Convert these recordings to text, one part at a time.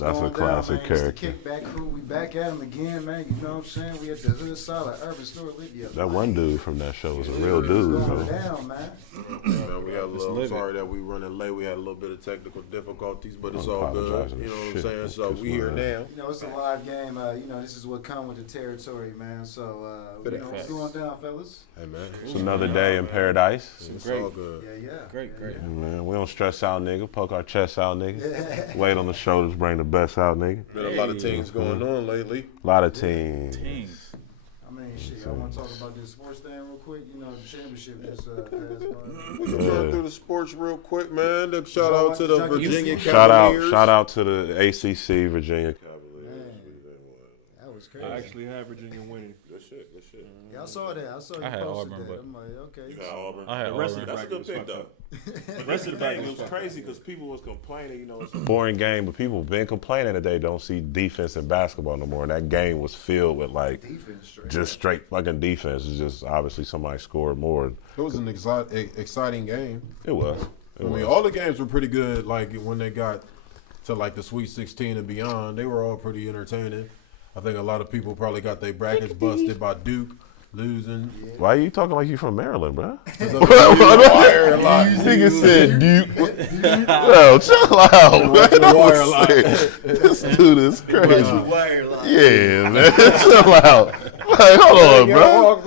That's a classic down, man? character. It's the Kickback crew. We back at him again, man. You know what I'm saying? We at the Hood Solid Urban Store Lydia. That one dude from that show was a real It's dude, going bro. down, man. Man, we had a little. Sorry that we running late. We had a little bit of technical difficulties, but it's all good. You know what I'm saying? So we here now. You know, it's a live game. You know, this is what comes with the territory, man. So, you know, what's going down, fellas? Hey, man. It's another day in paradise. It's all good. Yeah. Great. Yeah, man, we don't stress out, nigga. Poke our chests out, nigga. Weight on the shoulders, bring the best out, nigga. Been a lot of things going on lately. A lot of teams. I mean, shit, I want to talk about this sports thing real quick. You know, the championship just passed by. We can run through the sports real quick, man. Shout out to the Virginia Shout Cavaliers. out to the ACC, Virginia Cavaliers. That was crazy. I actually had Virginia winning. Good shit. Yeah, I saw that. I saw you I had posted Auburn, that. but I'm like, okay. You got Auburn. I had The rest of Auburn. the That's a good pick, though. The rest of the game, it was crazy because people was complaining, you know. It's Boring game, but people been complaining that they don't see defense in basketball no more. And that game was filled with like Defense straight. just straight fucking defense. It's just obviously somebody scored more. It was an exciting game. It was. I mean, all the games were pretty good. Like when they got to like the Sweet 16 and beyond, they were all pretty entertaining. I think a lot of people probably got their brackets busted by Duke losing. Why are you talking like you from Maryland, bro? Nigga said Duke. Yo, chill out, man. This dude is crazy. Yeah, man. Chill out. Like, hold on,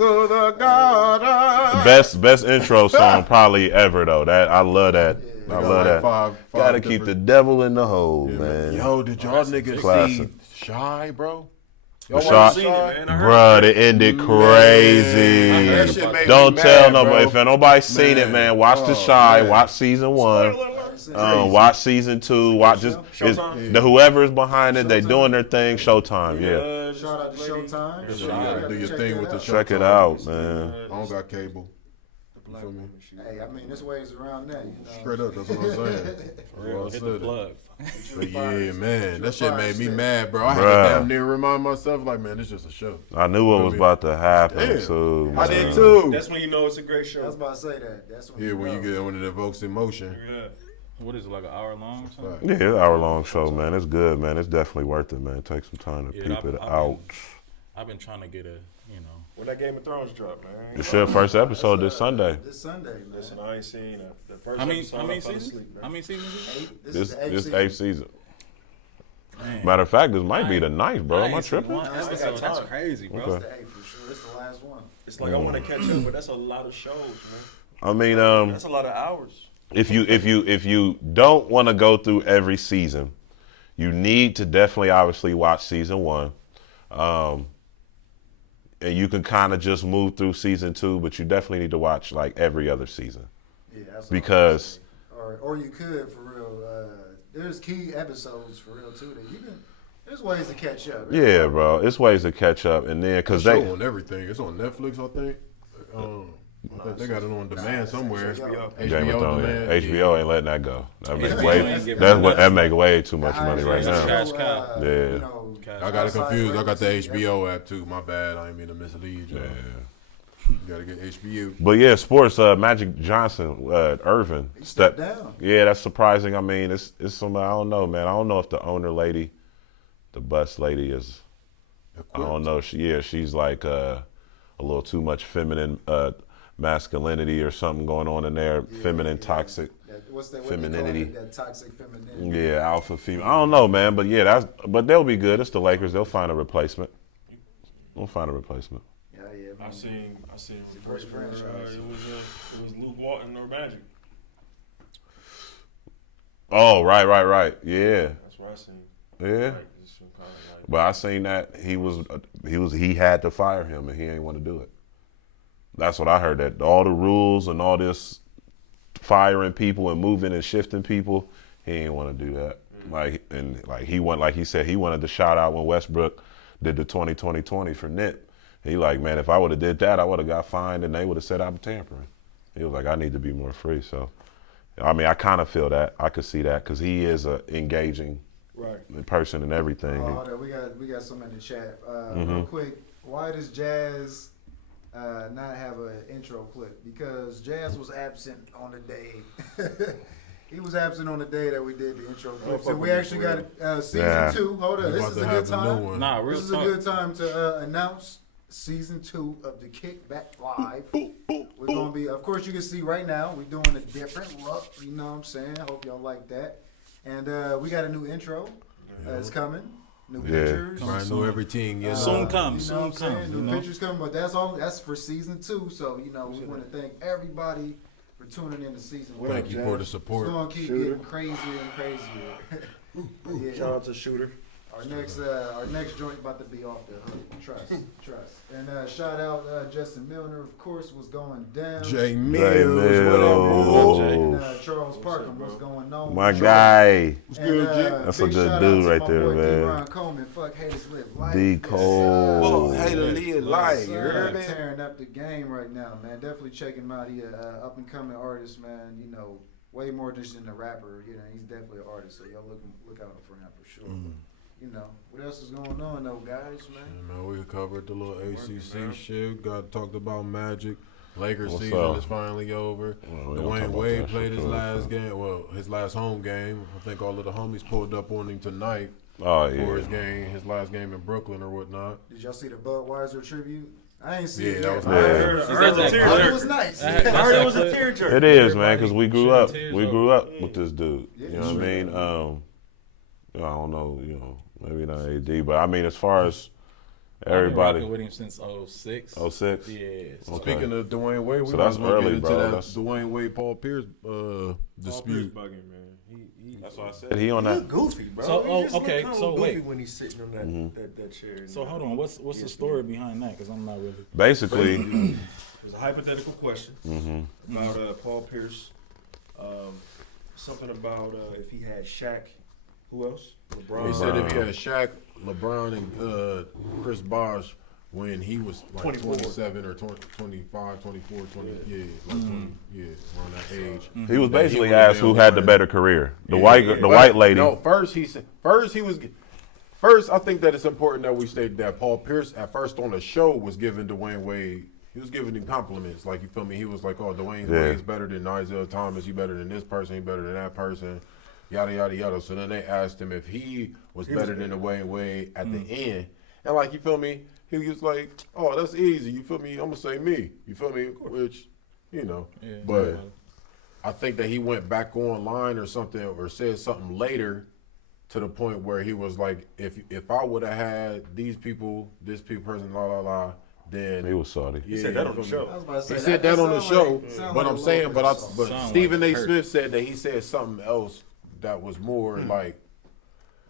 bro. Best intro song probably ever though. That I love that. I love that. Gotta keep the devil in the hole, man. Yo, did y'all niggas Classic. see Shy, bro? Y'all Shy- watch Shy? Bruh, it ended crazy. That shit made Don't me tell mad, nobody. bro. If nobody's seen it, man, watch The Shy. man. Watch season 1. Watch season 2. Watch just whoever is behind it. They doing their thing. Showtime. Yeah. Shout out to Showtime. You gotta do your thing with the Check it out, man. I don't got cable. You feel me? Hey, I mean, there's ways around that. You know? Straight up, that's what I'm saying. Real, hit the plug. But yeah, man, that shit made me mad, bro. I had Bruh. to damn near remind myself, like, man, it's just a show. I knew what was about to happen Damn. too. I man. did too. That's when you know it's a great I show. was about to say that. That's when Yeah, when you know. get when it evokes emotion. Yeah. What is it, like an hour long or something? Yeah, it's an hour-long show, man. It's good, man. It's definitely worth it, man. Take some time to Yeah, peep it out. I've been trying to get a, When that Game of Thrones dropped, man. It's your first episode this Sunday. This Sunday, man. Listen, I ain't seen the first How many episode. I fell seasons? asleep, man. How many seasons is it? This is the This 8th eighth season. Matter of fact, this might be the 9th, bro. Am I tripping? That's crazy, bro. Okay. It's the 8th for sure. It's the last one. It's like I want to catch up, but that's a lot of shows, man. I mean, That's a lot of hours. if you don't want to go through every season, you need to definitely obviously watch season 1. And you can kind of just move through season 2, but you definitely need to watch like every other season. Yeah, that's Because or you could for real. There's key episodes for real too that you can. There's ways to catch up. yeah, bro, it's ways to catch up, and then because Show they on everything. It's on Netflix, I think. I think they got it on demand somewhere. HBO. Game of Thrones, demand. HBO ain't letting that go. That make HBO way ain't giving that make way too much money right now. Cash cow. Yeah. I got it confused. I got the HBO app too. My bad. I ain't mean to mislead you. You gotta get HBO. But yeah, sports. Magic Johnson, Irvin stepped down. Yeah, that's surprising. I mean, it's some. I don't know, man. I don't know if the owner lady, the bus lady, is. I don't know. She's like a little too much feminine masculinity or something going on in there. Feminine toxic. What's that? Femininity. That toxic femininity. Yeah, alpha female. I don't know, man. But yeah, but they'll be good. It's the Lakers. They'll find a replacement. They'll find a replacement. Yeah. I seen Great franchise. it was Luke Walton or Magic. Oh, right. Yeah. That's what I seen. Yeah. Like, it's some kind of like, But I seen that he had to fire him and he ain't want to do it. That's what I heard. That all the rules and all this firing people and moving and shifting people, he ain't want to do that. Like he said he wanted to shout out when Westbrook did the 20-20-20 for Nip. He like, man, if I would have did that, I would have got fined and they would have said I'm tampering. He was like, I need to be more free. So, I mean, I kind of feel that. I could see that because he is a engaging person and everything. Hold on, we got some in the chat. Real quick, why does Jazz not have an intro clip? Because Jazz was absent on the day. He was absent on the day that we did the intro clip. So fuck we with actually this got season Yeah. 2. Hold on, We this about is to a have good a new time. one. Nah, real This is talk. a good time to announce season 2 of the Kickback Live. We're gonna be, of course, you can see right now we're doing a different look. You know what I'm saying? I hope y'all like that. And we got a new intro. It's coming. New Yeah. pictures. Brand new everything. Yeah. Soon come, You know what I'm soon come, saying? you New know? pictures coming, but that's all. That's for season 2. So we want to thank everybody for tuning in to season 1. Thank you for the It's support. gonna keep getting crazier and crazier. Yeah. Shout out to Shooter. Our next joint about to be off the hook. Trust. And shout out Justin Milner, of course, what's going down. Jay Mills, Mills, what Mills. up, And Charles Parkham, what's going on? My guy. What's good, Jay? That's a big good shout dude out to right my there, boy man. D-Ron Coleman. Fuck haters live life. D. Yes, Cole. sir. Hey, to live life, Yes, you sir. heard that? Tearing up the game right now, man. Definitely check him out. He up and coming artist, man. You know, way more just than a rapper. You know, he's definitely an artist. So y'all look out for him for sure. You know, what else is going on though, guys, man? You know, we covered the little ACC shit. Got talked about Magic. Lakers What's season up? is finally over. Well, we don't talk Dwayne about Wade that played shit his too. last game. Well, his last home game. I think all of the homies pulled up on him tonight Oh for his yeah. game, his last game in Brooklyn or whatnot. Did y'all see the Budweiser tribute? I ain't see Yeah, it that yet. was I nice. heard Is that it that was clear? nice. I heard it was a tearjerker. It is, man, because we grew up. tears We up. grew up with this dude. Yeah, You know what I sure. mean? I don't know. You know, maybe not AD, but I mean, as far as I've been rocking everybody, with him since 06. 06. Yeah. Okay. Speaking of Dwayne Wade, we So might that's as well early, get into bro. that That's- Dwayne Wade Paul Pierce Pierce dispute. bugging, man. That's what I said. He on He that. look goofy, bro. So, He oh, just look okay, kinda so goofy wait. when he's sitting on that chair. So hold on, what's the story behind that? Because I'm not really. Basically, There's a hypothetical question about Paul Pierce. Something about if he had Shaq. Who else? LeBron. He said if he had Shaq, LeBron, and Chris Bosh when he was like 24. 27 or 20, 25, 24, 20, yeah, like 20, yeah, around that age. he was That he basically would've asked been who had the one. better career. The Yeah. white lady. No, first he said. First, I think that it's important that we state that Paul Pierce at first on the show was giving Dwayne Wade. He was giving him compliments, like you feel me. He was like, "Oh, Dwayne Yeah. Wade's better than Nigel Thomas. He better than this person. He better than that person." Yada yada yada. So then they asked him if he was better than Dwayne Wade at the end, and like you feel me, he was like, "Oh, that's easy." You feel me? I'm gonna say me. You feel me? Which, you know, Yeah, but. I think that he went back online or something or said something later to the point where he was like, if I would have had these people, this person, la la la, then He was salty. yeah, He said that on the you feel me? show. I was about to say He said that on the sound show, sound but like I'm a saying, little bit but Sound Stephen like A. hurt. Smith said that he said something else that was more like,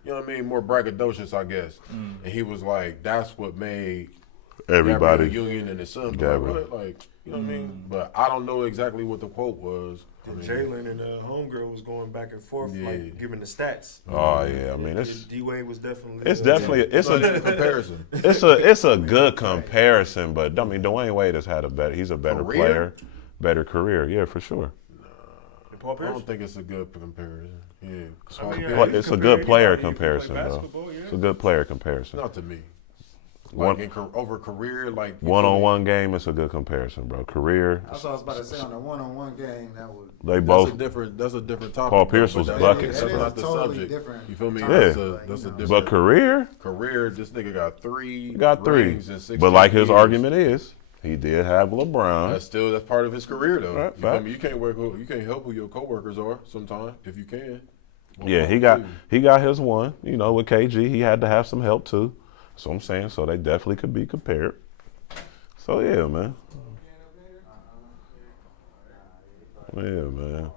you know what I mean, more braggadocious, I guess. And he was like, that's what made Everybody. Gabrielle Union and his son, like, Gabrielle. what? Like, you know what I mean? But I don't know exactly what the quote was. I And mean, Jalen and Homegirl was going back and forth, Yeah. like giving the stats. Oh yeah. I mean, it's D Wade was definitely. it's a comparison. it's a good comparison, but I mean, Dwayne Wade has had he's a better Career? player, better career. Yeah, for sure. And Paul I Pierce. don't think it's a good comparison. Yeah, I mean, But you it's a compare good player anybody if you play comparison, though. basketball, yeah. It's a good player comparison. not to me. One- Like over career, like One-on-one game, it's a good comparison, bro. Career, That's what I was about to say on the one-on-one game. That would. they That's both. a different. That's a different topic. Paul though, Pierce but was that's- buckets. That's That not is the totally subject. different You feel me? topic, That's like, a you different But career, career. This nigga got three. he got three. rings in 16 But like his years. argument is, he did have LeBron. That's part of his career though. Right, You feel fact. me? You can't help who your coworkers are sometimes if you can. Yeah, he got his one. You know, with KG, he had to have some help too. So I'm saying, so they definitely could be compared. So yeah, man. Yeah, man.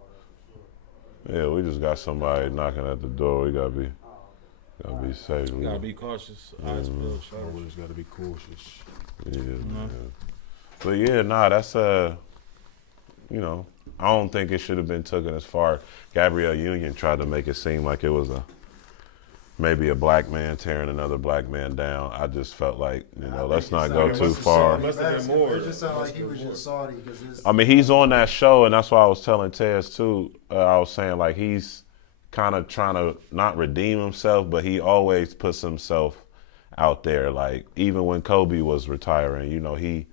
Yeah, we just got somebody knocking at the door. We gotta be safe. You gotta be cautious. Eyes peeled, shut up. Always got to be cautious. Yeah, man. But yeah, nah, that's you know, I don't think it should have been taken as far. Gabrielle Union tried to make it seem like it was maybe a black man tearing another black man down. I just felt like, you know, let's not go too far. Must have been more. It just sounded like he was just salty because I mean, he's on that show, and that's why I was telling Tez too. I was saying like he's kind of trying to not redeem himself, but he always puts himself out there. Like even when Kobe was retiring, you know, he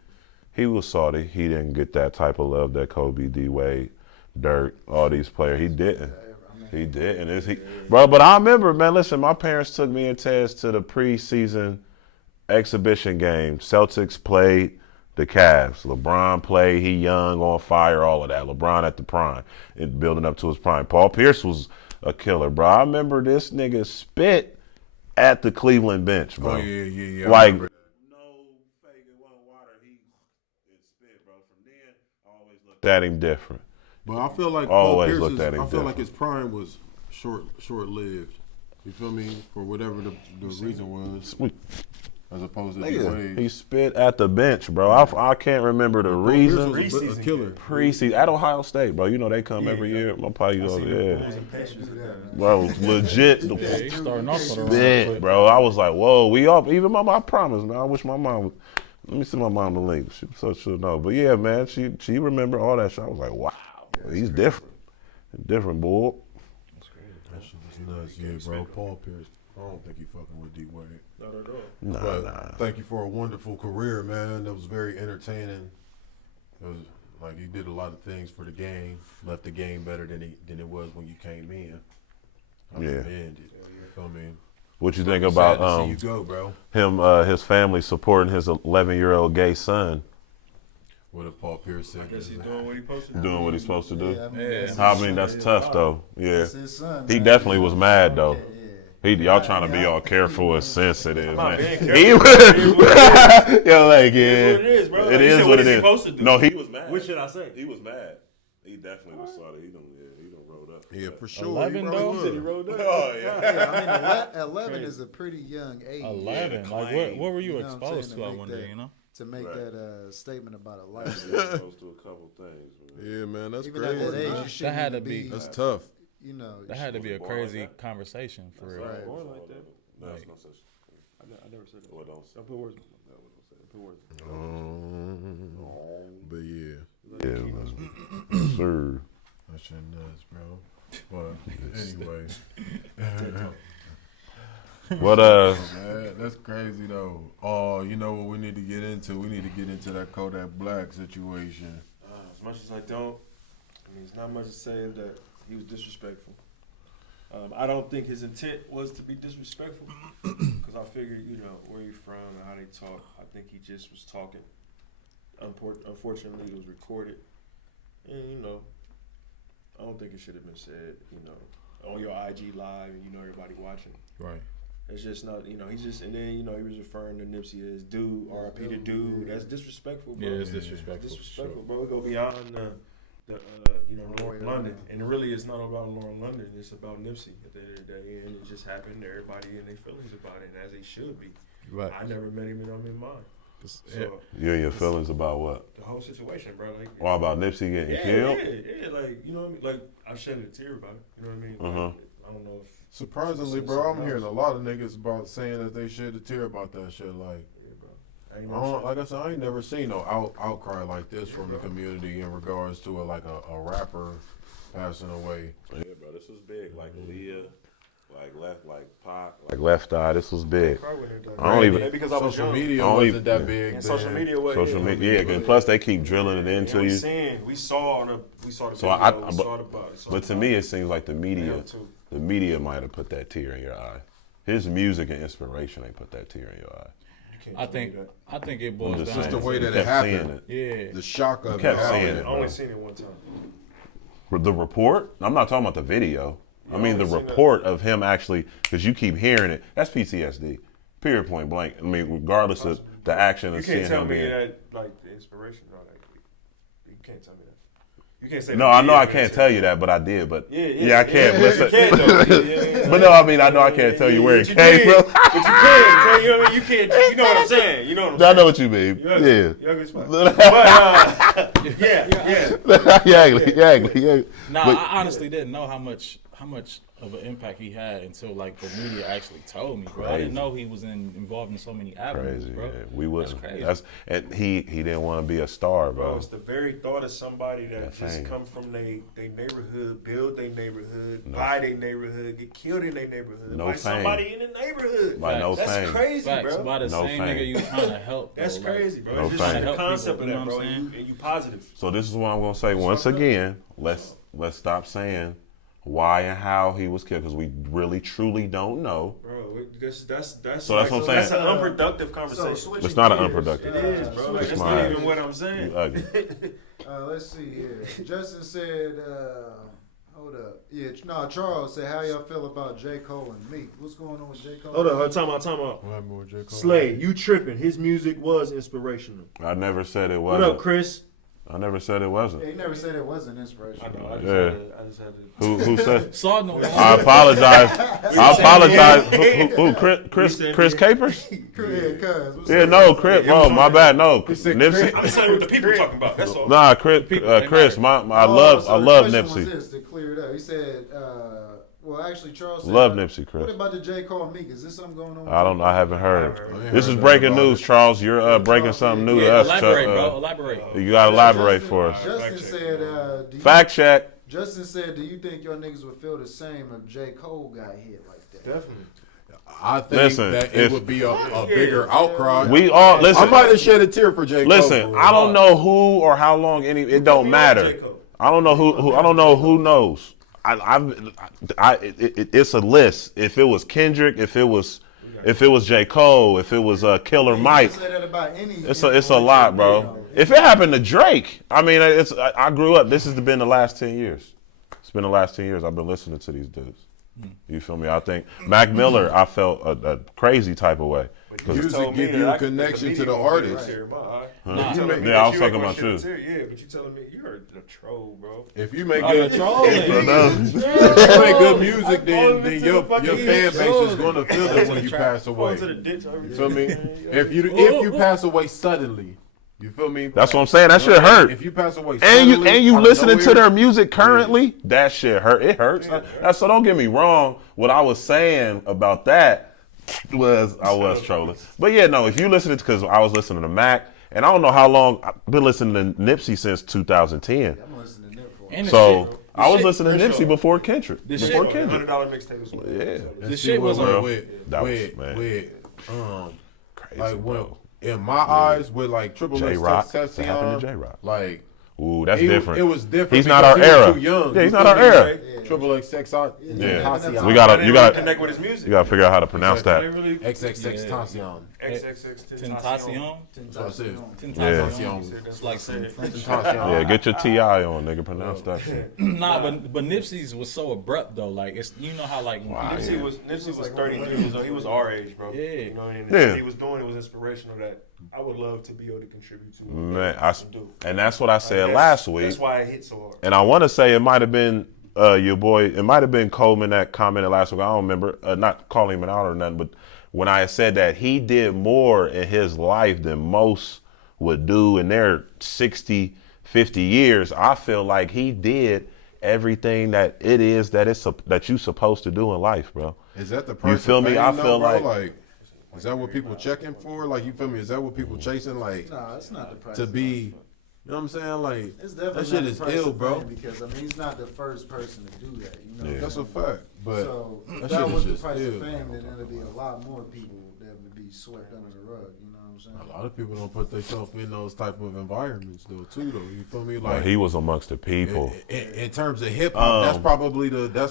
was salty. He didn't get that type of love that Kobe, D Wade, Dirk, all these players. He didn't. He did, and bro. But I remember, man. Listen, my parents took me and Tez to the preseason exhibition game. Celtics played the Cavs. LeBron played. He young, on fire, all of that. LeBron at the prime, and building up to his prime. Paul Pierce was a killer, bro. I remember this nigga spit at the Cleveland bench, bro. Oh yeah. Like, no fake, it wasn't water. He spit, bro. From then, I always looked at him different. But I feel like Always Paul looked at him I feel like different. his prime was short lived. You feel me? For whatever the reason was, as opposed to Nigga, he D-Wade. spit at the bench, bro. I can't remember the Paul Pierce reason. was a killer. Preseason at Ohio State, bro. You know they come every year. My party goes, bro. Legit, Yeah, he starting off on the wrong spit, foot. bro. I was like, whoa. We all, even my mom. I promise, man. I wish my mom would. Let me see my mom the link, so she'll know. But yeah, man, she remember all that shit. I was like, wow, he's different, boy. That shit was nuts, yeah, bro. Paul Pierce. I don't think he fucking with D-Wade. Not at all. Nah. Thank you for a wonderful career, man. That was very entertaining. It was like he did a lot of things for the game. Left the game better than it was when you came in. Yeah. You feel me? What you think Sad about to see you go, bro. him? His family supporting his 11-year-old gay son, What if Paul Pierce said? Guess he's doing what he's supposed to do. doing what he's supposed to do. Yeah, I mean, Yeah. that's I his mean, son. that's tough though. Yeah, That's his son, he man. definitely was mad though. Yeah. Y'all trying to be all careful and sensitive, not man. being He careful. was, yo, like, yeah, It is what it is, bro. It Like you is said, what what it is he is. supposed to do? No, he was mad. What should I say? He was mad. He definitely was sorry. He don't rolled up. Yeah, for sure. 11 though? Rolled up. Oh yeah. Yeah, I mean, 11 is a pretty young age. 11. Like, what were you You know what I'm exposed saying, to? I make wonder. that- You know. To make Right. that statement about a life. Exposed to a couple things, man. Yeah, man, that's Even at that crazy. age, you shouldn't had to even be- That's tough. You know, That had to be a born crazy like that. conversation for real. Right. Born like that. That's no such. I never said that. Well, don't Don't put words. Don't put words. But yeah, Yeah, man. Sir. that shit nuts, bro. But anyway, What that's crazy though. Oh, you know what we need to get into? We need to get into that Kodak Black situation. As much as I don't, I mean, it's not much to say that he was disrespectful. I don't think his intent was to be disrespectful, because I figured, you know, where he's from and how they talk. I think he just was talking. Unfortunately, it was recorded, and you know, I don't think it should have been said, you know, on your IG live and you know everybody watching. Right. It's just not, you know, he's just, and then, you know, he was referring to Nipsey as dude, RIP to dude. That's disrespectful, bro. Yeah, it's disrespectful. Disrespectful, bro. We go beyond the you know, Lauren London. And really, it's not about Lauren London. It's about Nipsey at the end of the day. And it just happened to everybody in their feelings about it, and as they should be. Right. I never met him, and I'm in mine. So, you and your feelings about what? the whole situation, bro. Like, Why about Nipsey getting yeah, killed? yeah, like, you know what I mean? Like, I shed a tear about it. You know what I mean? Uh-huh. Like, I don't know if. Surprisingly, bro, I'm hearing a lot of niggas about saying that they shed a tear about that shit. Like, Yeah, bro. I ain't I never don't, like I said, I ain't never seen no outcry like this from the community in regards to a rapper passing away. Yeah, bro, this was big. Like Leah, like Pac, like Left Eye. This was big. cry when they're done. I don't even- Maybe because I was Social young. media I don't wasn't even- that big. And social then. media was Social media, yeah. And plus they keep drilling it into we you. seen, we saw the So video, I- we saw the body. But to me, it seems like the media, Him too. the media might have put that tear in your eye. His music and inspiration ain't put that tear in your eye. I think it boils I'm down. Just the to- way that it Kept seeing happened. Yeah. The shock of kept it seeing happening. it. I only seen it one time. The report? I'm not talking about the video. I mean the only seen report of him actually, because you keep hearing it. That's PTSD. Period. Point blank. I mean, regardless of the action You of can't seeing tell him me being. that, like, the inspiration and all that. You can't tell me that. You can't say No, the I know I media can't made tell it. you that, but I did. But Yeah, I can't. Listen. You can, though. Yeah. But no, I mean, I know I can't tell you where it But you came can. from. But you can. Tell you what I mean? You can't. You know what I'm saying? You know what I'm I saying? know what you mean. Yeah. Yeah. Young as fuck. But, yeah. Yeah. Nah, But- I honestly didn't know how much of an impact he had until like the media actually told me, bro. I didn't Crazy. know he was involved in so many avenues, Crazy, bro. man. We wouldn't. That's crazy. That's and he didn't want to be a star, Bro, bro. it's the very thought of somebody that That just thing. come from they neighborhood, build their neighborhood, buy their neighborhood, get killed in their neighborhood No by fame. somebody in the neighborhood. By no That's fame. crazy, Facts, bro. by the No same fame. nigga you trying to help. That's bro. Like, crazy, bro. No It's just fame. the concept People, of you that, know bro. what I'm And you positive. So this is what I'm gonna say once fucked up. again. Let's stop saying why and how he was killed because we really truly don't know. Bro, that's So that's like, what I'm that's saying. an unproductive conversation. switching It's not an gears, unproductive. It is, bro. Like, It's that's my- not even what I'm saying. You ugly. Let's see here. Justin said, hold up. Yeah, no, Charles said, how y'all feel about J. Cole and Meek? What's going on with J. Cole? Hold on, time out. What happened with J. Cole? Slay, you tripping. His music was inspirational. I never said it What wasn't. up, Chris? I never said it wasn't. He never said it wasn't inspiration. I know, I just had to. Who said? Saw no. I apologize. I apologize. Who? Chris Capers? Yeah, cuz. what's Yeah, up? no, Chris. Bro, my bad. No, said Nipsey. I'm just telling you what the people talking about. That's all. Nah, Chris. Chris. I love So the question was Nipsey. this, to clear it up. He said, well, actually, Charles said, Love Nipsey, Chris. What about the J. Cole and Meek? Is this something going on? I don't. I haven't heard. ain't This heard is nothing breaking about news, it. Charles. You're breaking something new to Yeah, us. elaborate, bro. Elaborate. You gotta elaborate for us. Justin said, do you, Fact check. Justin said, do you think your niggas would feel the same if J. Cole got hit like that? Definitely. I think Listen, that it if- would be a bigger outcry. We all I listen. might have shed a tear for J. Cole. Listen, for I don't real. know who or how long any. It don't matter. I don't know who. I don't know who knows. It's a list. If it was Kendrick, if it was J. Cole, if it was Killer Mike, Say that about any it's a lot, bro. If it happened to Drake, I mean, I grew up. This has been the last 10 years. It's been the last 10 years I've been listening to these dudes. You feel me? I think Mac Miller, I felt a crazy type of way. Music give you a connection to the artist. Yeah, I was talking about you. Yeah, but you telling me you heard the troll, bro. If you make you're good, trolling. if you make good music, then your fan base is going to feel it when you pass away. To the ditch, You feel me? If you pass away suddenly, you feel me? That's what I'm saying. That shit hurt. If you pass away And suddenly, you out of listening to nowhere, their music currently, that shit hurt. It hurts. So don't get me wrong. What I was saying about that was I was trolling. But yeah, no, if you listen to, because I was listening to Mac, and I don't know how long I've been listening to Nipsey since 2010. I'm listening to Nip for And the So shit- I was shit- listening to Nipsey before Kendrick. The Before shit- Kendrick. $100 mixtape as well. Yeah. and The see shit what was went on- That was, with man. like Crazy, when bro. in my eyes with like Triple X J-Rock. That happened Tentacion, to J-Rock. like Ooh, that's it, different. It was different. He's not because our he was era. Too young. Yeah, he's You not feel our me? era. Triple X Tentacion. Yeah. We You gotta connect with his music. you gotta figure out how to pronounce that. XXX Tentacion. XXX Tentacion. That's what I said. Tentacion. It's like some French. Tentacion. Yeah, get your TI on, nigga. Pronounce that shit. Nah, but Nipsey's was so abrupt though. Like it's know how like when people- Nipsey was 33 years old. He was our age, bro. Yeah. You know what I mean? Yeah. He was doing it was inspirational that I would love to be able to contribute to. Man, do. and that's what I said Like, last week. That's why it hit so hard. And I want to say it might have been your boy. It might have been Coleman that commented last week. I don't remember. Not calling him out or nothing, but when I said that he did more in his life than most would do in their 60, 50 years, I feel like he did everything that it is that you supposed to do in life, bro. Is that the price? You feel of me? fame, I though, feel bro? like is that what people checking for? Like, you feel me? Is that what people chasing? Like, Nah, it's not the price. to be, you know what I'm saying? Like, It's definitely that shit not the is price ill, of bro. fame because I mean he's not the first person to do that. You know, Yeah. That's a fact. But so that if shit that is was the just price ill. of fame, then there'd be a lot more people that would be swept under the rug. You know what I'm saying? A lot of people don't put themselves in those type of environments, though. Too, though. You feel me? But Like, he was amongst the people. in terms of hip hop, that's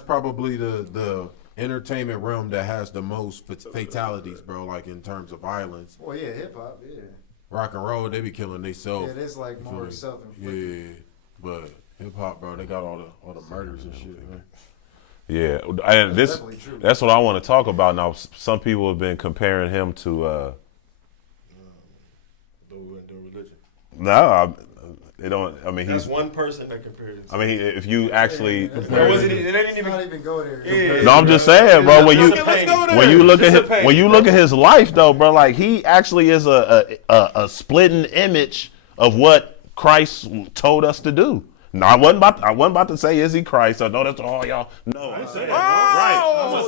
probably the entertainment realm that has the most fatalities, bro. Like, in terms of violence, Well, yeah, hip hop, yeah, rock and roll, they be killing themselves. yeah, it's like more self-inflicted. Yeah, but hip hop, bro, they got all the murders and shit, man. Yeah, and That's definitely true. that's what I want to talk about now. Some people have been comparing him to The religion. they don't. I mean, That's he's. one person that compared it. I mean, if you actually That's compare not it even- didn't let's even- not even go there. Yeah. No, I'm just saying, bro. When you Let's go there. when you look Just at a page, when you bro. look at his life, though, bro, like he actually is a splitting image of what Christ told us to do. No, I wasn't about to say is he Christ? I know that's all y'all. No, I said right. Hold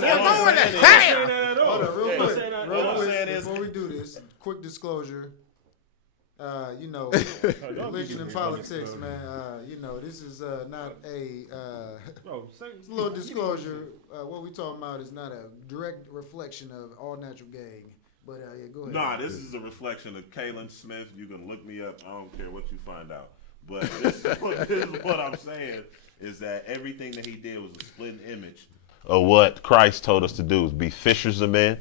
on, real quick, I'm saying is- before we do this, quick disclosure. You know, religion and politics, man. You know, this is not a. It's a little disclosure. What we talking about is not a direct reflection of All Natural Gang. But yeah, go ahead. Nah, this is a reflection of Kalen Smith. You can look me up. I don't care what you find out. But this is what I'm saying is that everything that he did was a split image of what Christ told us to do, is be fishers of men.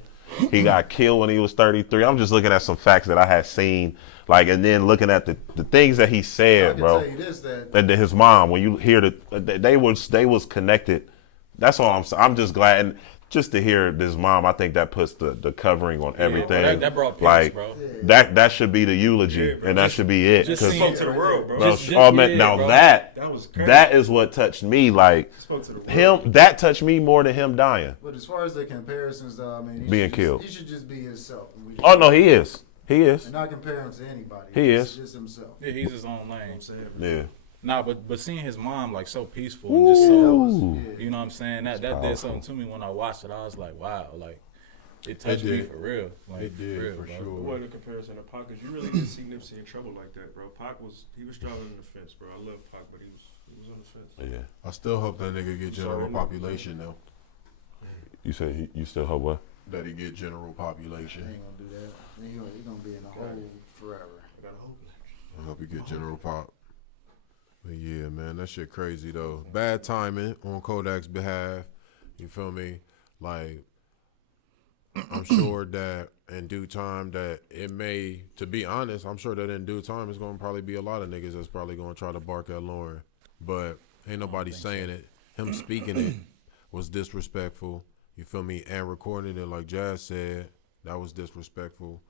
He got killed when he was 33. I'm just looking at some facts that I had seen, like, and then looking at the things that he said, I can bro. tell you this, that And then his mom, when you hear they was connected. That's all I'm saying. I'm just glad, and just to hear this mom, I think that puts the covering on everything. that brought peace, like, bro. that should be the eulogy, and that should be it. just 'Cause- seeing- Spoke to the world, bro. bro, just- oh man, yeah, now bro. That was crazy. that is what touched me. Like Spoke to the world. him, that touched me more than him dying. But as far as the comparisons, though, I mean, Being killed. He should just be himself. And we Oh no, he is. He is. And not compare him to anybody. He He's is. just himself. Yeah, he's his own lane. Yeah. Nah, but seeing his mom like so peaceful and just so, Ooh. you know what I'm saying? That powerful. did something to me when I watched it. I was like, wow, like it touched me did. for real. Like It did, real, for bro. It sure. wasn't a comparison to Pac, because you really didn't see Nipsey in trouble like that, bro. Pac was straddling the fence, bro. I love Pac, but he was on the fence. Yeah. I still hope that nigga get general Sorry, no. population though. You say you still hope what? That he get general He population. ain't gonna do that. He gonna be in a hole forever. I gotta hope. I hope he get general pop. But yeah, man, that shit crazy though. Bad timing on Kodak's behalf. You feel me? Like, I'm sure that in due time that it may, to be honest, I'm sure that in due time it's gonna probably be a lot of niggas that's probably gonna try to bark at Lauren. But ain't nobody saying it. Him speaking it was disrespectful. You feel me? And recording it, like Jazz said, that was disrespectful.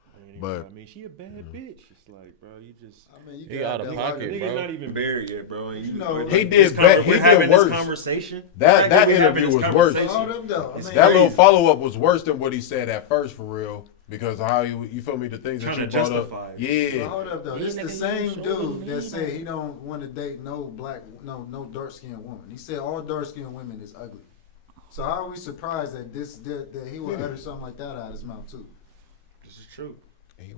But I mean, she a bad bitch. It's like, bro, you just. I mean, you He got out of that pocket, like- bro. Nigga's not even buried yet, bro. And You know, he this did bad- he we're did having worse. this conversation. That We're having interview this was worse. conversation. Hold up, though. I It's mean, that little crazy. follow up was worse than what he said at first, for real. Because of how you feel me, the things that Trying you to brought justify up. it. But Yeah. hold up though. This the same dude that said he don't want to date no dark skinned woman. He said all dark skinned women is ugly. So how are we surprised that he would utter something like that out of his mouth too? This is true.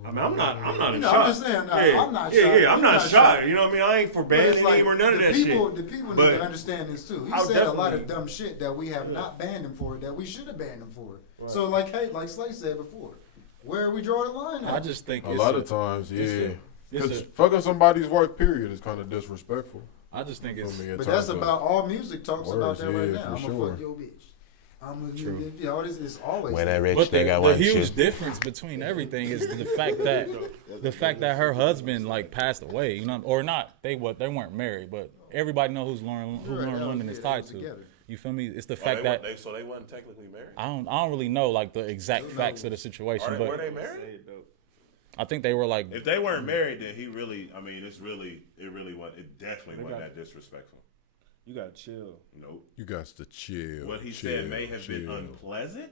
I mean, I'm not in No, shock. I'm just saying, no, yeah. I'm not yeah, shocked. Yeah, I'm You're not not shocked. shocked. You know what I mean? I ain't for But it's banning him or none of that shit. The people need But to understand this too. He I'll said a lot of definitely- dumb shit that we have not banned him for, that we should have banned him for. So like Slay said before, where we draw the line at? I just think A it's lot of times, yeah. it's Because a- fucking somebody's work, period, is kind of disrespectful. I just think it's For me, in But terms that's of- about all music talks about Words, that right yeah, now. I'm for gonna sure. fuck your bitch. I'm gonna yeah, all this is always. When that. that rich But the nigga want huge you. difference between everything is the fact that her husband like passed away, you know, or not. They weren't married, but everybody know who Lauren London is tied to. together. You feel me? It's the fact that So they wasn't technically married. I don't really know like the exact facts of the situation, Were but they married? I think they were like If they weren't married, then he really, I mean, it definitely wasn't that disrespectful. You gotta chill. Nope. You got to chill. What he chill, said may have been chill. unpleasant,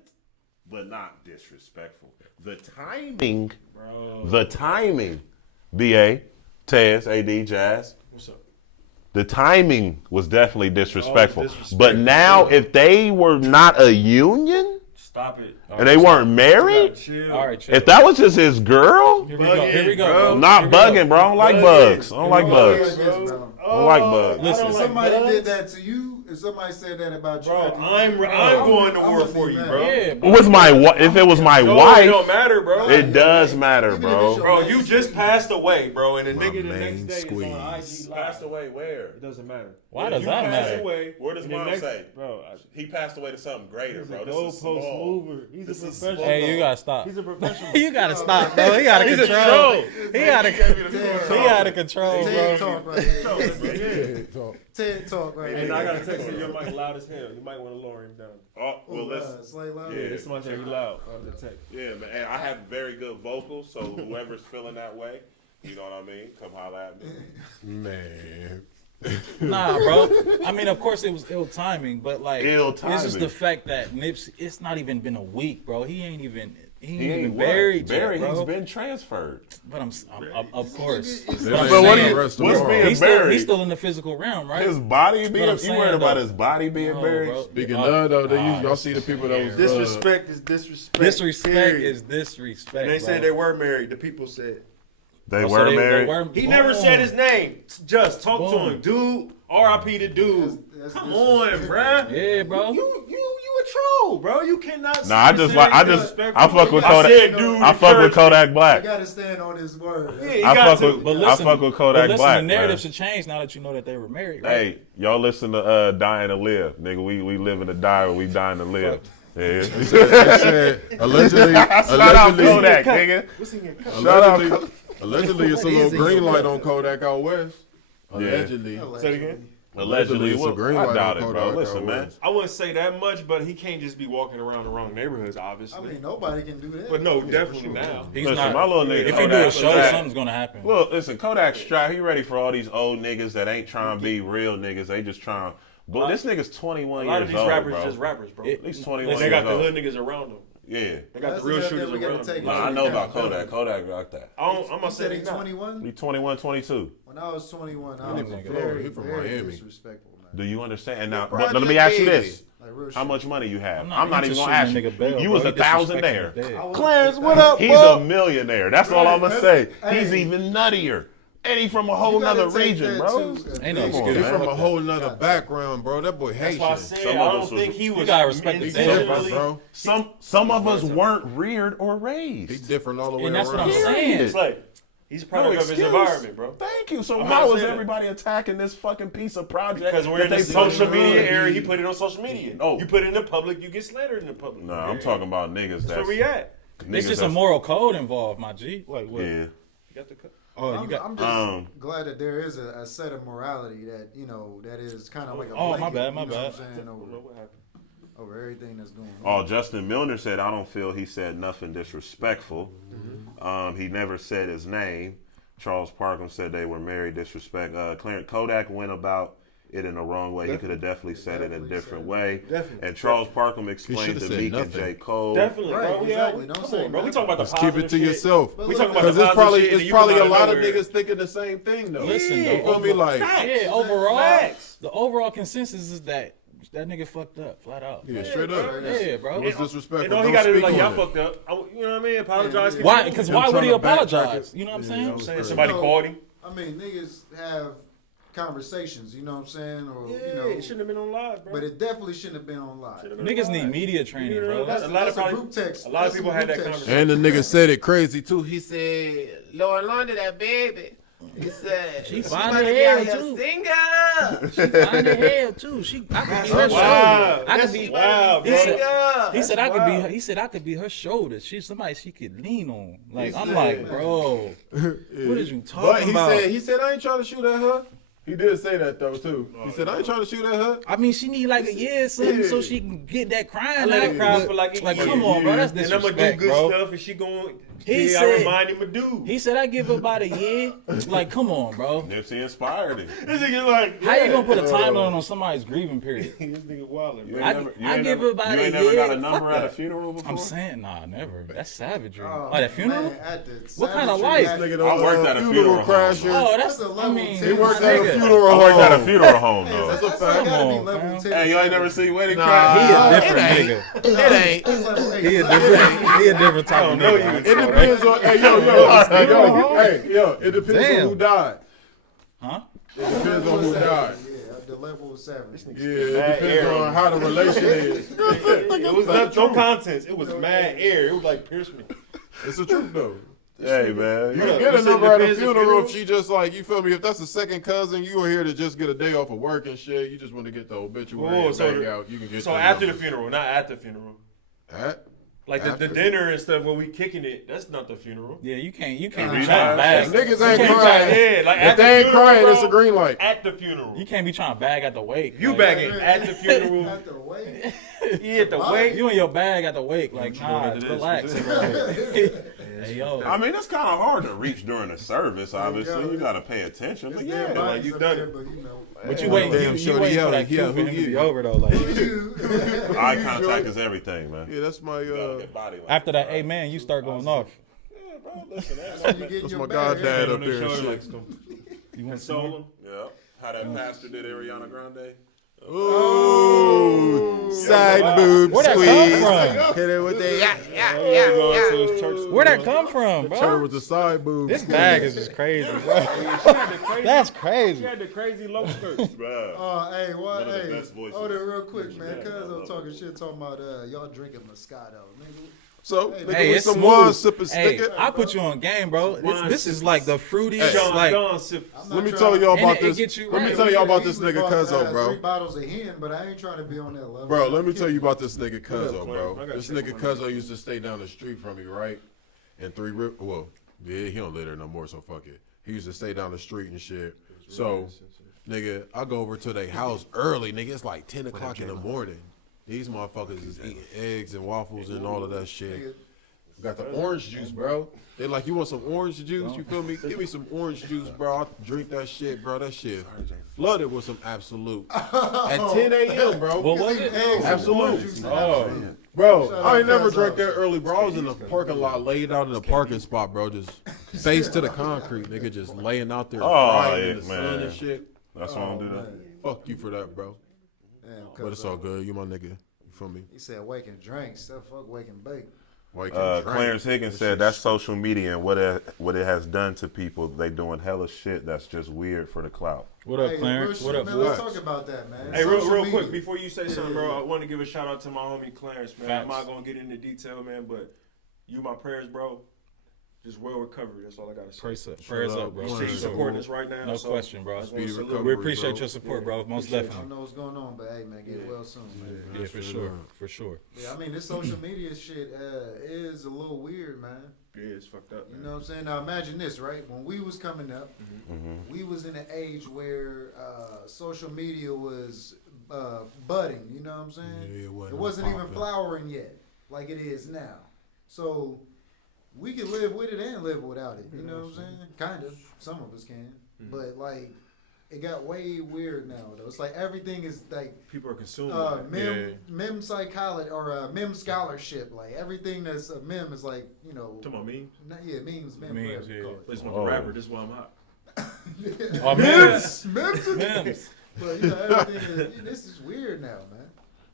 but not disrespectful. The timing, Bro. BA, Tez, AD, Jazz, What's up? the timing was definitely disrespectful. disrespectful. But now, if they were not a union Stop it. and they weren't married, Chill. all right. Chill. if that was just his girl, Here we go. Here we go. Bro. Bro. not Here we go. bugging, bro. I don't like bugs. I don't like Oh, bugs. yeah, yes, bro. I don't like bugs. Listen, If like somebody bugs. did that to you, if somebody said that about you, Bro, I'd be- I'm going to I'm war gonna for be you, mad. bro. Yeah, bro. With my if it was my No, wife, it don't matter, bro. it does matter, Even if bro. it's your- Bro, you just passed away, bro, and the My nigga the main next day squeeze. is on IG live. Passed away where? It doesn't matter. Why If does you that pass matter? Away, Where does and the mom next- say? Bro, He passed away to something greater, he's bro. a This is goalpost small. mover. He's This a is professional. small. Hey, you gotta stop. He's a professional. You gotta stop, bro. He out of He's a control. troll. He out of he out of control, TED bro. talk right here. Yeah, talk. TED talk right And here. I gotta text you, your mic loud as hell. You might want to lower him down. Oh, well, listen. Slay Loud. Yeah. This one say you loud on the text. Yeah, man. And I have very good vocals, so whoever's feeling that way, you know what I mean? Come holla at me. Man. Nah, bro. I mean, of course it was ill timing, but like Ill it's just timing. the fact that Nipsey. It's not even been a week, bro. He ain't even He even what? buried yet, Buried. bro. He's been transferred. But I'm of course. They But ain't I'm But what saying do you? rest What's tomorrow. being he's buried? still in the physical realm, right? His body what being. I'm You saying, worried about though. his body being No, buried? bro. Speaking of though, y'all see the people that was Disrespect is disrespect. Disrespect period. is disrespect. And they bro. said they were married. The people said. They Oh, so were they married. were- He never said his name. Just talk to Boom. him, dude. R.I.P. to dude. That's Come on, bruh. Yeah, bro. You control, bro. You cannot. Nah, I fuck with I Kodak. said, dude, I fuck with Kodak I Black. gotta stand on his word. Yeah, you I got fuck to. with. But I listen, fuck with Kodak but listen, Black. the narrative Man. should change now that you know that they were married, right? Hey, y'all listen to Dying to Live, nigga. We living to die, or we dying to live. Yeah. He said allegedly. Shout out Kodak, nigga. Allegedly, it's a little green light on Kodak out west. Allegedly. Say it again. Allegedly, it's a green I light doubt on it, bro. Kodak Listen, out man. west. I wouldn't say that much, but he can't just be walking around the wrong neighborhoods, obviously. I mean, nobody can do that. but no, definitely now. He's Listen, not. my little nigga If you do Kodak a show, Black- something's gonna happen. Look, listen, Kodak Strap, he ready for all these old niggas that ain't trying to be real niggas. They just trying. But this nigga's 21 A lot of years these old, rappers bro. just rappers, bro. He's 21 They got years the old. hood niggas around them. Yeah. They got That's the real the shooters we gotta around take them. Nah, I know about Kodak. Kodak got that. I'm You gonna said say he's they not. 21? He 21, 22. When I was 21, I He was from very, Florida. He from very Miami. disrespectful, man. Do you understand? And now, Project but let me ask you baby. this. Like, real How shit. much money you have? I'm I'm not even into gonna ask shooting you. a nigga Bell, You bro. was He a disrespecting thousandaire. the dead. I was- Clarence, what up, He's bro? a millionaire. That's all I'm gonna say. Hey. He's even nuttier. And he from a whole You gotta nother take region, that bro. to a Ain't no big- Come on, He's man. from a whole nother background, bro. That boy That's why I Haitian. said Some I of don't us was- think he You was. gotta respect the He's dead, different, bro. Some of us weren't reared or raised. He's different all the way And that's what around. I'm saying. It's like he's a product of his excuse. environment, bro. Thank you. So I'm how not is saying that. everybody attacking this fucking piece of project? Because we're that in the they social put media in? era. He put it on social media. Oh. You put it in the public, you get slandered in the public. Nah, I'm talking about niggas That's where we at. It's just a moral code involved, my G. Like what? Yeah. You got the cut. Oh, you I'm got. just glad that there is a set of morality that, you know, that is kind of like a Oh, my blanket, bad, my you know bad. what I'm saying, What happened? over everything that's going on. Oh, Justin Milner said, I don't feel he said nothing disrespectful. He never said his name. Charles Parkham said they were married. Disrespect. Clarence Kodak went about it in the wrong way. He could have definitely said it in a different way. Definitely. And Charles Parkham explained should've to said Meek and nothing. J. Cole. Definitely, Right, bro. exactly. Don't Come say on, bro. We nothing. talking about the Just keep positive it to shit. yourself. But We look, talking about Because the it's positive probably shit, and it's you probably a come out lot of nowhere. niggas thinking the same thing though. Listen, You though, feel me? Like Yeah, overall, Facts. the overall consensus is that nigga fucked up, flat out. yeah, straight up. Yeah, bro. It was disrespectful. And all he Don't got to do is speak like, y'all on it. fucked up. You know what I mean? Apologize. Yeah. Why? Because Him why would he trying to backtrack apologize? it. You know what I'm Yeah, saying? that was saying crazy. somebody No. called him. I mean, niggas have conversations, you know what I'm saying? Or, Yeah, you know, it shouldn't have been on live, bro. but it definitely shouldn't have been on live. Should've been Niggas on need live. media training, You know, bro. that's- a lot of That's a probably- group text. a lot of That's people a had group that text. conversation. And the nigga said it crazy too. He said, Lord London, that baby. He said, She fine might as be hell, out here too. single. She fine as hell too. I could be her Wow. shoulder. I That's could be. wow, He bro. said, he said I could be. wild. He said I could be her shoulder. She's somebody she could lean on. Like I'm said- like, bro, what is you But talking he about? said, I ain't trying to shoot at her. He did say that though too. He said, I ain't trying to shoot at her. I mean, she need like a year or something so she can get that crying I let out. her cry But, for like a like, year. come on, bro, that's And I'm gonna do disrespect, good bro. stuff, and she going. He Yeah, I said- remind him of dude. He said I give her about a year. Like, come on, bro. Nipsey inspired him. This nigga like, How you gonna put a timeline on somebody's grieving period? This nigga wildin', You bro. ain't I- never- you I ain't give never- about You a ain't never got year. a number Fuck at a that. funeral before? I'm saying, nah, never. That's savagery. Oh, At a funeral? man, at the What kind of savagery, life? that- Nigga, I worked at a funeral home. crasher. Oh, that's. That's a I level mean, 10. He worked my at a nigga. funeral I home. worked at a funeral home, though. That's a That's fact. gotta be Come on, level fam. 10. Hey, you ain't never seen Wedding Nah. Crash? He a It different ain't. nigga. It ain't. That's level 8. He a different. He a different type of know nigga. you. It depends on. Hey, yo. It depends Damn. on who died. Huh? It depends on who died. Yeah, the level of savage. Yeah, it depends on how the relation is. It was no contents. It was mad air. It was like pierce me. It's the truth though. Hey, man. You Yeah, can get you a said number at a depends if funeral you- if she just like, you feel me? If that's a second cousin, you are here to just get a day off of work and shit. You just want to get the obituary Oh, and so bang the- out. You can get So that after the number. funeral, not at the funeral. At? Like the After? dinner and stuff where we kicking it, that's not the funeral. Yeah, you can't be Nah, trying to bag. Niggas You ain't can't crying. yeah, like If at the they ain't funeral, crying, bro, it's a green light. At the funeral. You can't be trying to bag at the wake. You like, bagging at the funeral. Not the way. Yeah, at the wake. You in your bag at the wake. Like, nah, into this? relax. Hey, yo. I mean, it's kind of hard to reach during a service, obviously. You got to pay attention. But yeah, Dead like, bodies you up done there, it. But you know. But you wait, Damn, you shorty, wait for that yeah, cue for who him to you? be over though. Like eye contact is everything, man. Yeah, that's my Body language. after that, hey man, you start going off. Yeah, bro, listen, You get that's your my bag. goddad up On their there and shoulder, shit. like, You want console some? him. Yeah, how that pastor did Ariana Grande. Ooh, side boob Where that squeeze. come from? Hit it with the Going to his church. Where that come from, Turn bro? with the side boob. This bag is just crazy, bro. That's crazy. She had the crazy low skirts. Bruh. Oh, hey, what? One of the Hey, best voices. hold it real quick, man. Cuz I'm talking shit, talking about y'all drinking Moscato, nigga. So, Hey, nigga, Hey, with it's some smooth. wine sipping Hey, sticker. I put you on game, bro. This is like the fruity, John like Don sip. I'm not Let me trying- tell y'all And about it this. gets you Let me right. tell y'all about this Easily nigga bought, Cuzzo, 3 bro. bottles of hen, but I ain't trying to be on that level. Bro, let me tell you about this nigga Cuzzo, up, bro. Clarence? I gotta This check nigga on my Cuzzo used to stay down the street from me, right? And well, yeah, he don't live there no more, so fuck it. He used to stay down the street and shit. So, nigga, I go over to their house early, nigga. It's like 10 o'clock in the morning. These motherfuckers is eating eggs and waffles and all of that shit. Got the orange juice, bro. They like, you want some orange juice? You feel me? Give me some orange juice, bro. I'll drink that shit, bro. That shit flooded with some Absolute. At 10 a.m., bro. what was it? Absolute. Oh, Bro, Shout I out ain't never Cuzzo. drank that early, bro. I was in the parking lot, laid out in the parking spot, bro. Just face to the concrete, nigga. Just laying out there, frying in the sun man. and shit. That's why I don't do that. Fuck you for that, bro. Damn, But it's all good. You my nigga. You feel me? He said wake and drink. Stuff fuck wake and bake. Why you can't drink? Clarence Higgins said that's social media and what it has done to people. They doing hella shit that's just weird for the clout. what up, Hey, Clarence? real What shit, up, man, boy? let's talk about that, man. Hey, Social real media. quick, before you say something, bro, I want to give a shout out to my homie Clarence, man. I'm Facts. not gonna get into detail, man, but you my prayers, bro. Just well recovered. That's all I gotta say. Prayers up, bro. Appreciate you supporting us right now. No so question, bro. I just wanna Speedy salute. recovery. We appreciate bro. your support, bro. Most I definitely. don't know what's going on, but hey, man, get well soon, man. Yeah, for sure. For sure. Yeah, I mean, this social media shit is a little weird, man. Yeah, it's fucked up, You man. know what I'm saying? Now imagine this, right? When we was coming up, we was in an age where social media was budding. You know what I'm saying? Yeah, it wasn't wasn't even popping. flowering yet, like it is now. So we can live with it and live without it. You know what I'm saying? Kind of. Some of us can, but like it got way weird now. Though it's like everything is like People are consuming. it. mem psychology or mem scholarship. Like everything that's a mem is like, you know, Talking about me? memes, mem, Memes, whatever you yeah. call it. This one the rapper. This is why I'm hot. Oh, memes. Memes. Memes. But you know, everything is, this is weird now, man.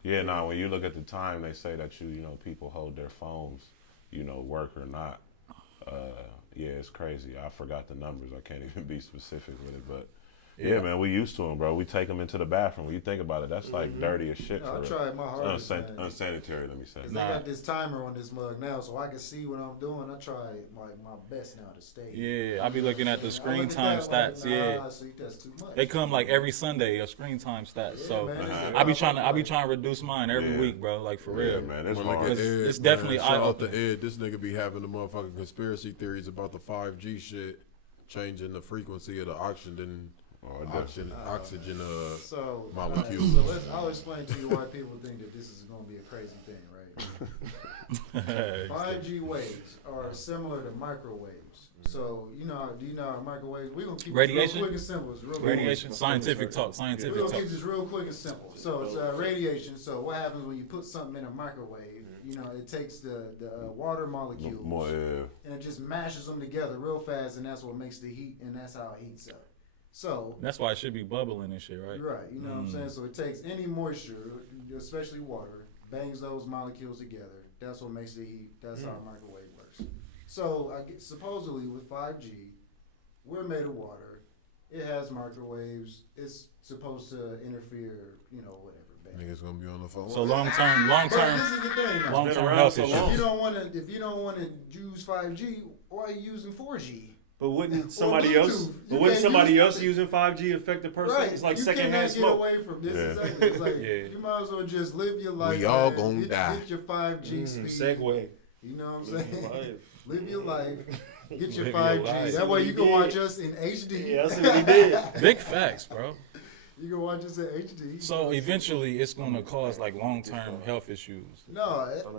Yeah, nah, when you look at the time, they say that you know, people hold their phones, you know, work or not. Yeah, it's crazy. I forgot the numbers. I can't even be specific with it, but yeah, man, we used to them, bro. We take them into the bathroom. When you think about it, that's like dirty as shit. I For real. tried my hardest, man. Unsanitary, let me say. Cause I got this timer on this mug now, so I can see what I'm doing. I try like my best now to stay. Yeah, I be looking at the I screen look at time that like, stats. nah, Yeah, see, that's too much. they come like every Sunday, a screen time stats. Yeah, So man, it's- I be trying to reduce mine every Yeah. week, bro. Like for Yeah, real. man, it's Well, look hard. at Ed, It's definitely man. Shout out to eye-opening. Ed. This nigga be having the motherfucking conspiracy theories about the 5G shit, changing the frequency of the oxygen So, molecules. I'll explain to you why people think that this is going to be a crazy thing, right? 5G waves are similar to microwaves. So, do you know how microwaves? We're going to keep Radiation? it real quick and simple. It's real Radiation, quick. scientific talk, We're scientific going to talk. keep this real quick and simple. So, it's radiation. So, what happens when you put something in a microwave? It takes the water molecules More, and it just mashes them together real fast, and that's what makes the heat, and that's how it heats up. So, That's why it should be bubbling and shit, right? right, you know what I'm saying? So it takes any moisture, especially water, bangs those molecules together. That's what makes the heat. That's how a microwave works. So supposedly with 5G, we're made of water. It has microwaves. It's supposed to interfere, whatever. Bang. Niggas gonna be on the phone. So long term, But this is the thing. Now. long term around health so issues. long. If you don't want to use 5G, why are you using 4G? But wouldn't somebody else? Bluetooth. You But wouldn't can't somebody use else nothing. using 5G affect the person? Right. It's like you secondhand cannot smoke. get away from this. Yeah. Exactly. It's like Yeah. you might as well just live your life. We all man. gonna die. Get your 5G speed. Segway. You know what I'm saying? Live your life. Get your Live your 5G. life. That way you can He watch did. us in HD. Yeah, that's what he did. Big facts, bro. You can watch us in HD. So eventually, it's gonna cause like long term health issues. No,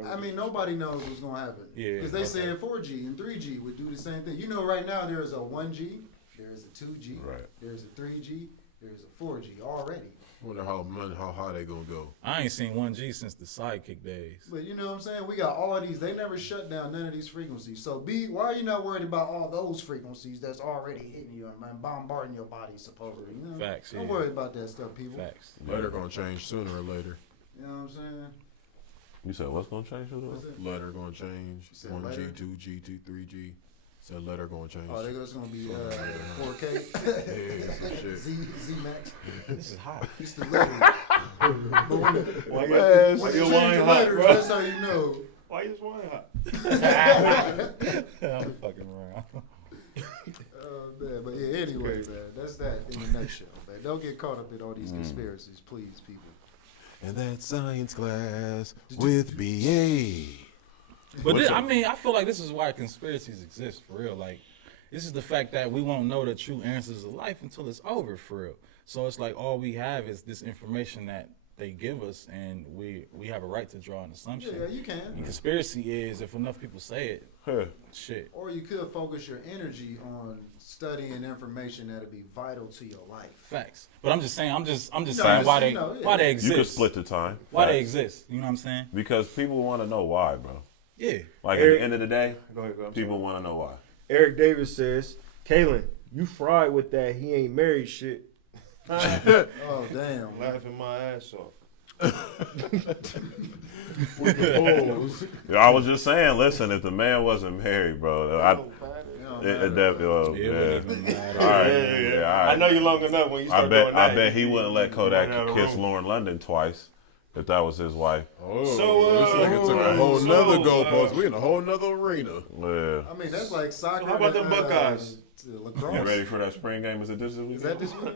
I mean nobody knows what's gonna happen. Yeah, Because they okay. said 4G and 3G would do the same thing. Right now there is a 1G, there is a 2G, Right. there's a 3G, There's a 4G already. Wonder how high they gonna go. I ain't seen 1G since the Sidekick days. But you know what I'm saying? We got all of these. They never shut down none of these frequencies. So why are you not worried about all those frequencies that's already hitting you and bombarding your body supposedly? You know? Facts, Don't yeah. worry about that stuff, people. Facts. Letter gonna change sooner or later. You know what I'm saying? You said what's gonna change? What's it? Letter gonna change. You said 1G, letter? 2G, 3G. Said letter gonna change. Oh, that's gonna be 4K. Yeah, some shit. Z Max. This is hot. It's the letter. But when Why Man, you you your change wine the hot, letters, bro? that's how you know. Why is wine hot? I'm fucking around. Man, but yeah, anyway, man, that's that in a nutshell, man. Don't get caught up in all these conspiracies, please, people. And that science class with BA. But this, I mean, I feel like this is why conspiracies exist for real. Like, this is the fact that we won't know the true answers of life until it's over for real. So it's like all we have is this information that they give us, and we have a right to draw an assumption. Yeah, you can. And conspiracy is if enough people say it, Huh. shit. Or you could focus your energy on studying information that'll be vital to your life. Facts. But I'm just saying, I'm just No, saying why they yeah. why they You exist. could split the time. Why they Facts. exist. You know what I'm saying? Because people want to know why, bro. Yeah. Like at Eric- the end of the day, Go ahead, go. I'm people want to know why. Eric Davis says, Kaylin, you fried with that he ain't married shit. Oh, damn. Laughing my ass off. Yeah, I was just saying, listen, if the man wasn't married, bro, It wouldn't even matter. all right, yeah, all right. I know you long enough when you start doing that. I bet he wouldn't let Kodak Right out of kiss room. Lauren London twice if that was his wife. Oh, So, this nigga took a whole so, nother goalpost. We in a whole nother arena. Yeah. I mean, that's like soccer. how about them Buckeyes? To You lacrosse. ready for that spring game? Is it this weekend? Is that this week?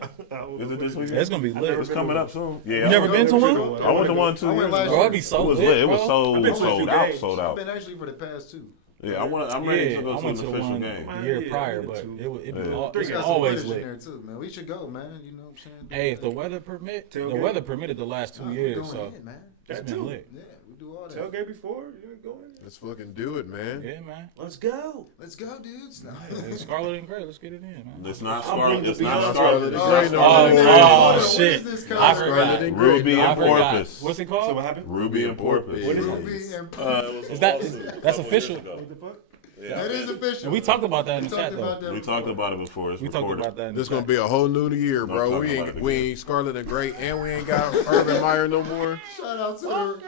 Is it this weekend? It's gonna be lit. It's coming up soon. Yeah. You never been to one? I went to one 2 I went years last ago. Bro, it'd be so It was lit, lit. It was bro. so I've been to a sold few out, games. sold I've out. been actually for the past 2. Yeah, I'm ready to Yeah, go I to an went to official one game. the year Yeah, prior, I but went it Yeah. be We it's got some always footage in lit. there too, man. We should go, man. You know what I'm saying? Hey, if the weather permit, the Tailgate? weather permitted the last 2 Nah, we years, doing so it, man. it's That been too. lit. Yeah, we do all that. Tailgate before? You ain't going? Let's fucking do it, man. Yeah, man. Let's go. Let's go, dudes. No. Hey, Scarlet and Gray, let's get it in, man. It's not I'll bring Scarlet. the It's not Beyonce. Scarlet. It's Oh, not oh, Scarlet. Oh, What shit. is this I called? forgot. and Ruby I and forgot. Porpoise. What's it So what called? happened? Ruby and Porpoise. What is it? Ruby and Is that's official? What the fuck? That is official. And we talked about that in We the talked chat, about though. that. We talked about it before. It's We talked recorded. about that in the This chat. gonna be a whole new year, No, bro. talk We about ain't it we again. ain't Scarlet and Gray, and we ain't got Urban Meyer no more. Shout out to the.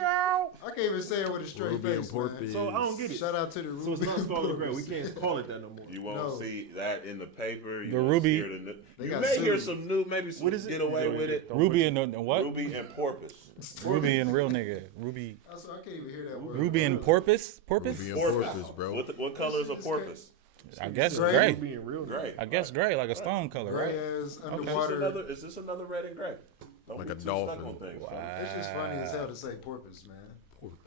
I can't even say it with a straight Ruby and face, Porpoise. man. So I don't get it. Shout out to the Ruby. So it's not and Scarlet Gray. We Porpoise. can't call it that no more. You won't No. see that in the paper. You The won't Ruby- hear it in the- They You got may hear sued. some new, maybe some What is it? get away with it. Ruby and the what? Ruby and Porpoise. Ruby and real nigga. Ruby. I can't even hear that word. Ruby and Porpoise? Porpoise? Ruby and Porpoise, bro. What color is a porpoise? I guess Gray. gray. Being real. Gray. I guess gray, like a stone color, Gray right? as Is underwater. this another red and gray? Don't Like be a too dolphin. stuck on things, Wow. It's just funny as hell to say porpoise, man.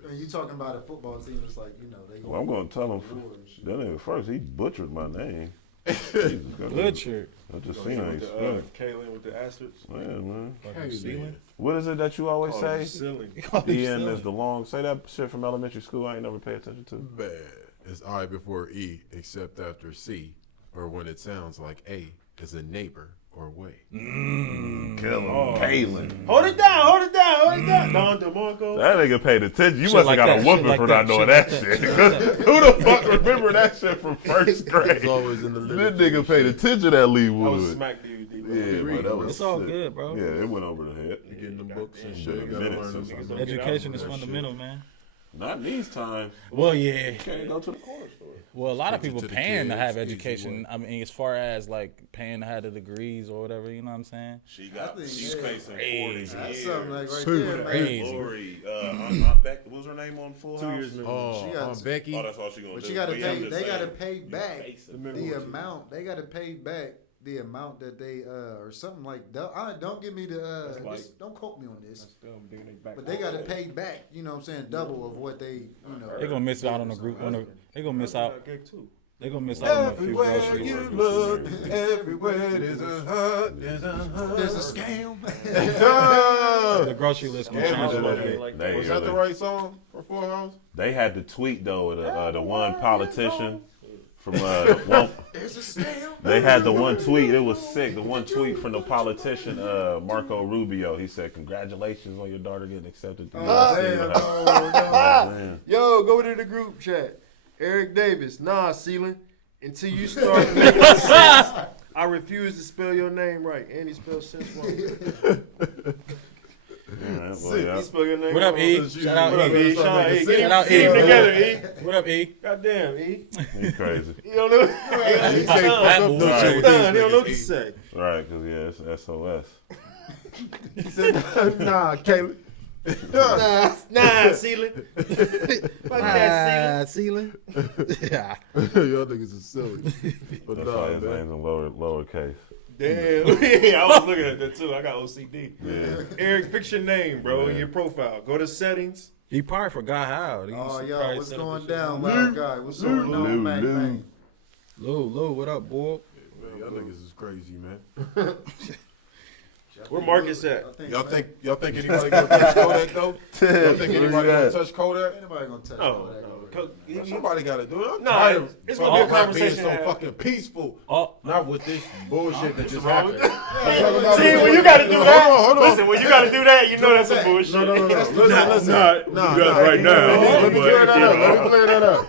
And you talking about a football team? It's like they. Well, I'm gonna tell him. War and shit. That nigga first, he butchered my name. Jesus, Butcher. I just seen how he With spelled it. Kaylin with the asterisks. Man. Fucking ceiling. What is it that you always Call it say? ceiling. Ian is the long. Say that shit from elementary school. I ain't never pay attention to. Bad. It's I before E, except after C, or when it sounds like A is a neighbor or way. Kill him, Kaylin. Hold it down, hold it down, hold it down. Don DeMarco. That nigga paid attention. You Shit must like have got that, a whooping shit like for that, not knowing shit that like shit. that. Who the fuck remember that shit from first grade? It's always in the This literature. nigga paid attention to that Lee That was a Wood. smack DVD. bro. Yeah, bro, that was It's all sick. good, bro. Yeah, it went over the head. You getting the books and Shit, shit. You gotta minutes learn since them. I was- Education is That fundamental, man. Not in these times. Well, yeah. You can't go to the corner store. Well, a lot of Teach it people to the paying to kids, have easy education. way. I mean, as far as like paying to have the degrees or whatever, you know what I'm saying? She got. think, She's yeah. facing 40 Crazy. That's years. something like right Super there, man. crazy. Lori, Aunt Beck, what was her name on Full 2 House? years minimum. Oh, She got- Becky. Oh, that's all she gonna But do. you gotta yeah, I'm pay. just They gotta saying, pay you back facing The the minimum. amount. They gotta pay back the amount that they or something like that. Don't give me the. That's like- Don't quote me on this. That's them bringing it back. But they gotta pay back. You know what I'm saying? Double of what they. You know. They're gonna miss out on the group. They're gonna miss out. Gig too. They're gonna miss out on a few Everywhere groceries. you look, everywhere there's a hut, there's a hut. There's a scam. The grocery list gonna Yeah, change a but little they- bit. Was that the right song for Full House? They had to tweet though the one politician from one. There's a snail. They had the one tweet. It was sick. The one tweet from the politician Marco Rubio. He said, "Congratulations on your daughter getting accepted to USC." Oh, Yo, go to the group chat. Eric Davis, ceiling. Until you start making sense, I refuse to spell your name right. And he spelled sense wrong. Yeah, well, yeah. He spell your name What up, wrong. E? Shout out What up, E. E? Shout out E. Shout out Get E. him together, E. What up, E? Goddamn, E. He crazy. You don't know. He can't fuck up no Right. shit with He don't know these what to niggas. say. Right, because, yeah, it's SOS. He said, nah, Caleb. Nah, ceiling. Fuck that ceiling. Yeah. Y'all niggas is silly. But That's nah, why his man. name's in lowercase. ceiling. Damn. Yeah, I was looking at that too. I got OCD. Yeah. Eric, fix your name, bro, in Yeah. your profile. Go to settings. He probably forgot how. He Oh, used to yo, probably what's set up going the shit. down, loud guy? What's going Lou, on, man? Lou. Man? Lou, what up, boy? Man, y'all niggas is crazy, man. Where Marcus at? Y'all think anybody gonna touch Kodak though? Y'all think anybody gonna touch Kodak? Anybody gonna touch Oh, Kodak? no. Somebody gotta do it. I'm Nah, tired of it's gonna be a fucking rap being conversation so to have. fucking peaceful. Oh, Not with this bullshit that just wrong with happened. See, when you gotta do that, Hold on. listen, when you gotta do that, you know that's some bullshit. No. Listen. Nah, Right now. Let me but, clear that you up. know. Let me clear that up.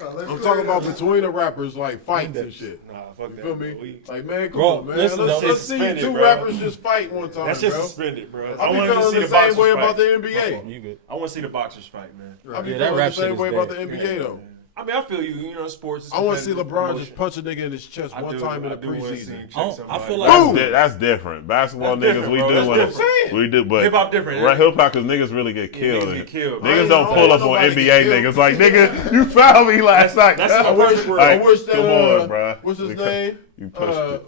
Let's I'm clear talking it about up. between the rappers, like fights and shit. Nah, fuck You that. feel me? We- Like, man, come Bro, on, man. listen, though, Let's it's see suspended, two bro. rappers just fight one time, That's just bro. suspended, bro. I be wanted to feeling see the same boxers way fight. about the you NBA. good. I want to see the boxers fight, man. I be Yeah, that feeling the rap shit same is way about the dead. NBA, though. I mean, I feel you. You know, sports. Is I want to see competitive LeBron promotion. just punch a nigga in his chest I one do- time in I the do wanna see preseason. him check I somebody. feel like- Boom! That's different. Basketball That's niggas, different, we bro. do That's want different. to. We do, but Hip-hop different, Right, yeah. hip hop, because niggas really get killed. niggas get killed. Niggas I don't ain't pull up nobody on get NBA killed. niggas like, nigga, you fouled me last night. That's I the wish, perfect word. I Like, wish that, come on, bruh. What's his We name? you pushed it.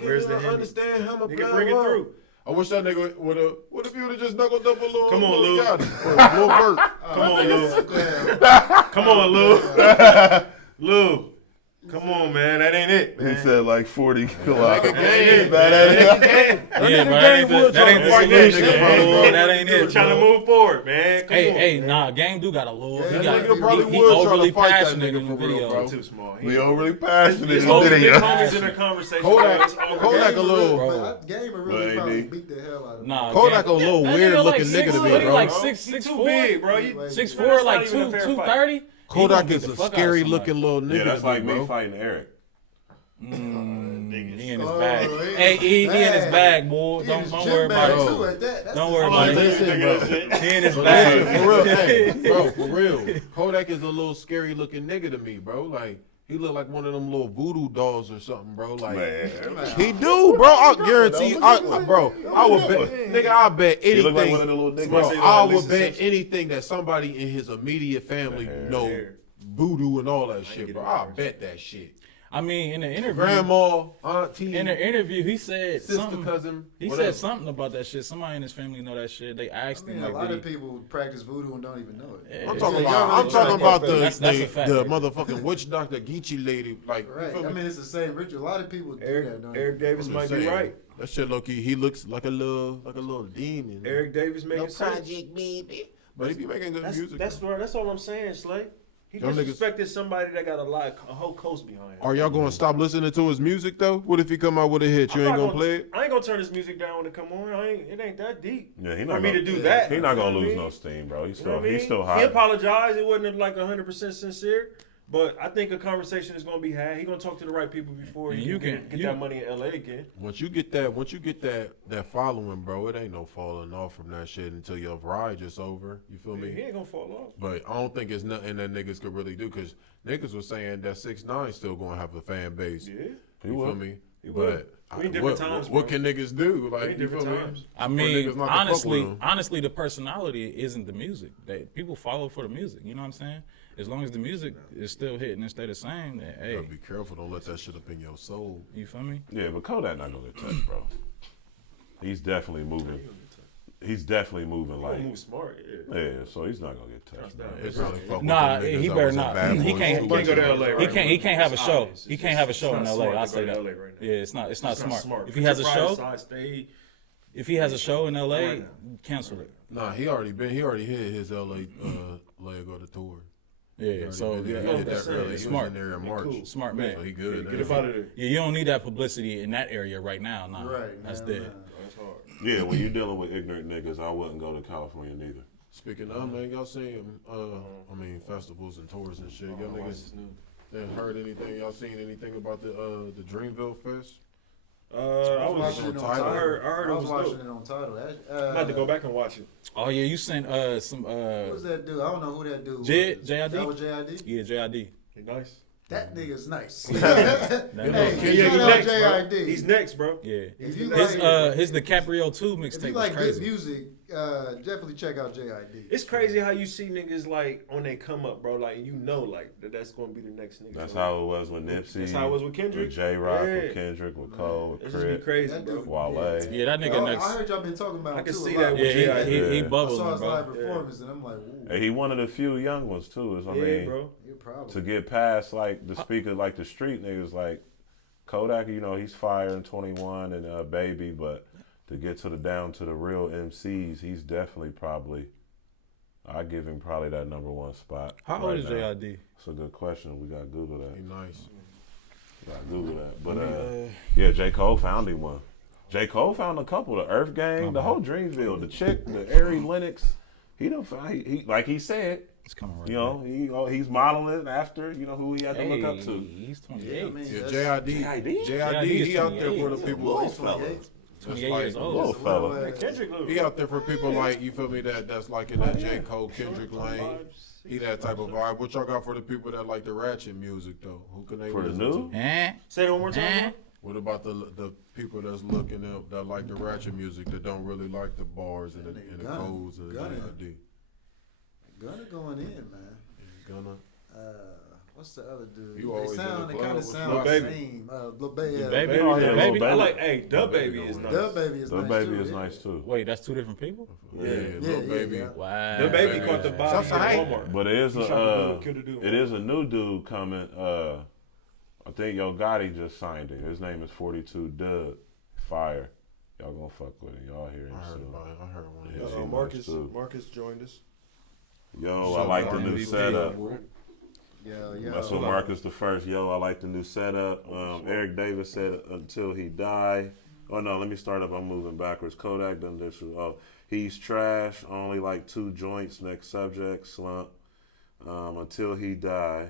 Where's the I Henry? understand him. Nigga, bring it through. I wish that nigga would have. What if you would have just knuckled up a little? Come on, little Lou. Gotti, or Lil Bert. Come on, Lou. Damn. Come on, Lou. Lou. Come on, man. That ain't it, He man. said like 40 Nigga kilos. game. Yeah, bro, that ain't the solution, bro. That ain't We're it, trying to bro. move forward, man. Come on. Hey, nah, Gang do got a little. Yeah, He got. nigga probably He would try to overly fight that passionate nigga in the for real, video. bro. Too small. We overly passionate in It's the only big video. homies in a conversation. Kodak- It's over. Kodak a little- But Game will really But probably AD. beat the hell out of him. Nah, Kodak Gang- a little that weird nigga looking six- nigga to me, what, he bro. like He's 6'4", too big, bro. You- 6'4", That's like not even a fair fight. 230. Kodak is a scary looking little nigga. Yeah, that's to like me, me bro. fighting Eric. He in his Oh, bag. he Hey, in he his in his bag. bag, boy. He Don't is worry gym about bag, it. too, at that. That's Don't the- worry Oh, about it. Listen, bro. He in his Listen, bag. for real, hey, bro, for real. Kodak is a little scary looking nigga to me, bro. Like, he look like one of them little voodoo dolls or something, bro. Like, Man. he do, bro. I guarantee, bro. I would bet, nigga. I bet He look like one anything, of the little niggas. bro. Somebody say I like would Lisa bet Simpson. anything that somebody in his immediate family know Hair. voodoo and all that shit, get bro. it I right. bet that shit. I mean, in the interview, Grandma, auntie, in the interview, he said sister, something. cousin. He whatever. said something about that shit. Somebody in his family know that shit. They asked I him mean, a like, lot did of people practice voodoo and don't even know it. Yeah. I'm talking Yeah, about. y'all I'm really talking trying to about get the back. That's a fact the right motherfucking witch doctor Geechee lady. Like, you Right. feel I me? mean, it's the same ritual. A lot of people do that. Eric, Don't Eric Davis I'm might just be saying, right. That shit, low key, he looks like a little demon. Eric Davis making sense. baby. But he be making good music. That's all I'm saying, Slay. He Y'all niggas- disrespected somebody that got a whole coast behind him. Are y'all gonna stop listening to his music though? What if he come out with a hit? You I'm ain't not gonna play it? I ain't gonna turn his music down when it come on. It ain't that deep. Yeah, he For not me gonna, to do that. He not You know gonna what I lose mean? no steam, bro. He's You know still what I mean? he's still He hot. apologized. It wasn't like 100% sincere. But I think a conversation is gonna be had. He gonna talk to the right people before And he you can can- get that money in LA again. Once you get that following, bro, it ain't no falling off from that shit until your ride just over. You feel He me? ain't gonna fall off. But I don't think it's nothing that niggas could really do because niggas was saying that 6ix9ine still gonna have a fan base. Yeah. You will. feel me? He will. But We in different what, times, what bro. can niggas do? We Like, in you feel different me? times. I For mean, niggas not to fuck with him. honestly, the personality isn't the music. People follow for the music. You know what I'm saying? As long as the music is still hitting and stay the same, then You gotta hey, be careful. Don't let that shit up in your soul. you feel me? Yeah, but Kodak not gonna get touched, bro. He's definitely moving. He's definitely moving He like gonna move smart. Yeah. yeah. So he's not gonna get touched, bro. They probably fuck with Nah, them niggas he that better was in not. Bad He Boys can't- too. he Can't go to LA. He Right can't. He can't have a It's show. obvious. He It's can't just- have a show it's in not LA. smart I to say go to that. LA right now. Yeah, it's not smart. If he Put has a your pride show, aside, stay. if he has a show in LA, Right. cancel it. Nah, he already hit his LA leg on the tour. Yeah, so He yeah, did that early. He smart. was in there in March. Cool. Smart man. So he good. Get up out of there. Yeah, you don't need that publicity in that area right now. Nah, Right, that's man, dead. man. That's hard. Yeah, when you're dealing with ignorant niggas, I wouldn't go to California neither. Speaking of, man, y'all seen, festivals and tours and shit. Y'all niggas didn't heard anything? Y'all seen anything about the Dreamville Fest? I was watching it on I Tidal. heard I it was was watching dope. it on Tidal. I'm about to go back and watch it. Oh yeah, you sent some Who was that dude? I don't know who that dude J- was. JID? That was JID? yeah, JID. He nice. That nigga's nice. That Hey, nigga- Yeah, shout out he's next, bro. JID. He's next, bro. Yeah. If you His like, his DiCaprio 2 if you mixtape was like good crazy. music, definitely check out JID. It's crazy how you see niggas like on they come up, bro. Like like that's gonna be the next nigga. That's how it was with Nipsey. That's how it was with Kendrick. With J Rock, Yeah. with Kendrick, with Cole, It with just be Crit, crazy, That bro. dude- Wale. Yeah, that nigga next. I heard y'all been talking about I him can too see a lot. that with Yeah, he JID. I bubbling, saw his bro. live performance and I'm like, ooh, And he one of the few young ones too. Is I Yeah, mean, bro. you're probably. to get past like the speaker, like the street niggas, like Kodak. You know, he's fire in 21 and Baby, but to get to the down to the real MCs, he's definitely probably. I give him probably that number one spot. How old right is now. JID? That's a good question. We gotta Google that. He nice. Gotta Google that. But yeah, J. Cole found him one. J. Cole found a couple. The Earth Gang, the whole Dreamville, the chick, the Ari Lennox. He done found. He like he said. It's coming right. You know, he's modeling after. You know who he had to look up to. He's Yeah, 28. I mean, Yeah, that's- JID. JID He out there 28. for the people. He's 28. 28 like years Little old. fella. Kendrick little. He out there for people like, you feel me, that's like in that J. Cole, Kendrick lane. He that type of vibe. What y'all got for the people that like the ratchet music though? Who can they For the listen new? Eh? Say that one more time. to? What about the people that's looking up that like the ratchet music that don't really like the bars and the Gunna. codes of the Gunna. JID? Gunna going in, man. Gunna. What's the other dude? You always in the They club kind of with sound Lil the Baby. same. Lil Baby. Lil Yeah, Baby? Oh, yeah, Dub Lil Baby. I Baby. like. Hey, Dub Lil Baby Baby is don't nice. Dub Baby is The nice Baby too. is yeah. nice too. Wait, that's two different people? Yeah, Yeah, Lil yeah, Baby. yeah. Wow. The baby caught the body at Southside. Walmart. But it is He shot the dude, killed the dude. it is a new dude coming. I think Yo Gotti just signed it. His name is 42 Dub. Fire. Y'all gonna fuck with it. Y'all hear him I heard soon. about it. I heard one of Yeah, his. he Marcus nice, too. Marcus joined us. Yo, I like the new MVP. setup. Yeah. That's what Marcus the first. Yo, I like the new setup. Eric Davis said until he die. Oh no, let me start up. I'm moving backwards. Kodak done this. Oh, he's trash. Only like 2 joints. Next subject. Slump. Until he die.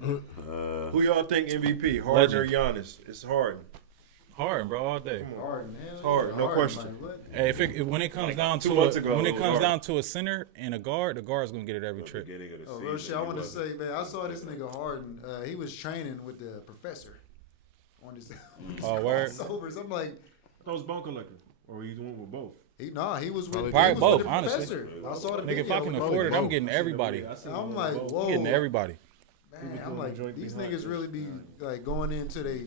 Who y'all think MVP? Harden Legend. or Giannis? It's Harden. Hard, bro, all day. Hard, man. It's hard, no question. man. What? Hey, when it comes down 2 to months ago, when it it was comes hard. down to a center and a guard, the guard's gonna get it every trip. Oh, real shit. I want to say, man, I saw this nigga Harden. He was training with the professor on his Oh, word? sobers. I'm like, That was Bone Collector. Or you doing with both? he was with, Probably he was both, with the honestly. professor. I saw the Nigga, video. if I can with afford it, both. I'm getting everybody. I'm like, I'm whoa, getting everybody. man. I'm like, these niggas really be like going into they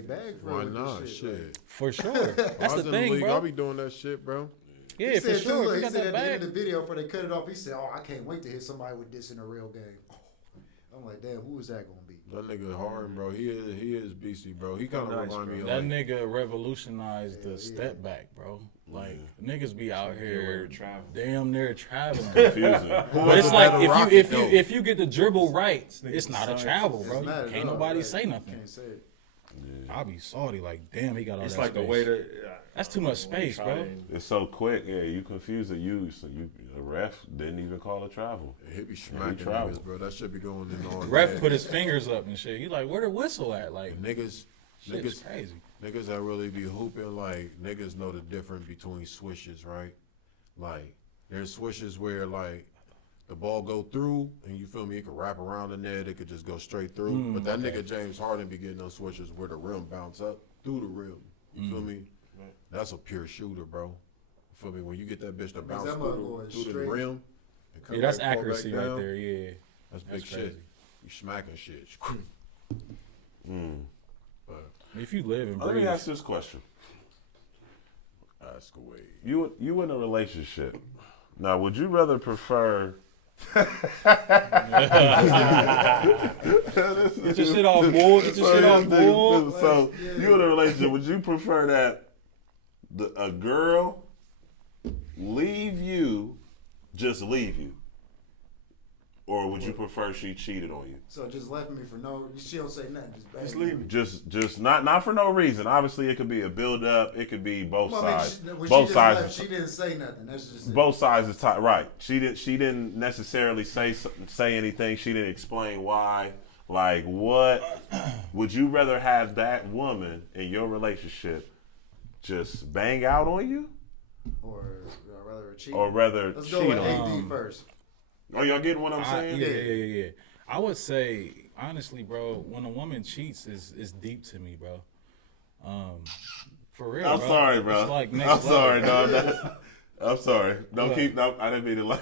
bag for Why it with not? this Shit. For sure. I That's was the in the thing, league. bro. I'll be doing that shit, bro. Yeah, He for said too, sure. look, If he you got said that at the end of bag. the video before they cut it off, he said, "Oh, I can't wait to hit somebody with this in a real game." I'm like, damn, who is that gonna be? That nigga Harden, bro. He is beastie, bro. He kind of Nice, remind me of That like, nigga revolutionized the step back, bro. Like niggas be out here travel. damn near traveling. Confusing. But it's was like better if rocket, you though? if you get the dribble right, nigga it's not a science. travel, bro. It's not at Can't all, nobody right. say nothing. Can't say it. I'll be salty, like damn, he got all It's that like the space. way that. That's too much space, bro. It's so quick. Yeah, you confuse it. The ref didn't even call it travel. he be smacking travel. niggas, bro. That shit be going in all Ref day. put his fingers up and shit. You like, where the whistle at? Like, Niggas shit's crazy. Niggas that really be hooping, like, niggas know the difference between swishes, right? Like, there's swishes where, like, the ball go through, and you feel me, it could wrap around the net, it could just go straight through. But that nigga James Harden be getting those swishes where the rim bounce up through the rim. You feel me? That's a pure shooter, bro. You feel me? When you get that bitch to bounce that mother going through the straight. rim, and come Yeah, that's back, fall back accuracy right down, there. Yeah, That's big That's shit. crazy. You smacking shit. But if you live and Let me breathe, ask this question. ask away. You in a relationship. Now, would you rather prefer get your shit off, boy. Get your shit off, boy. So you in a relationship, would you prefer that a girl leave you, just leave you, or would you prefer she cheated on you? So just left me for no. She don't say nothing. Just bang Just me. leave me. Just not for no reason. Obviously, it could be a build up. It could be both Well, I mean, sides. when Both she just sides. left, she didn't say nothing. That's just it. Both sides is tight. Right. She didn't necessarily say anything. She didn't explain why. Like, what would you rather have that woman in your relationship just bang out on you, Or rather cheat. or rather Let's cheat go with on you? AD first. Oh, y'all getting what I'm saying? Yeah. I would say honestly, bro, when a woman cheats, is deep to me, bro. For real. I'm sorry, bro. It's like next I'm sorry, level. dog. I'm sorry. Don't What? keep. No, I didn't mean to.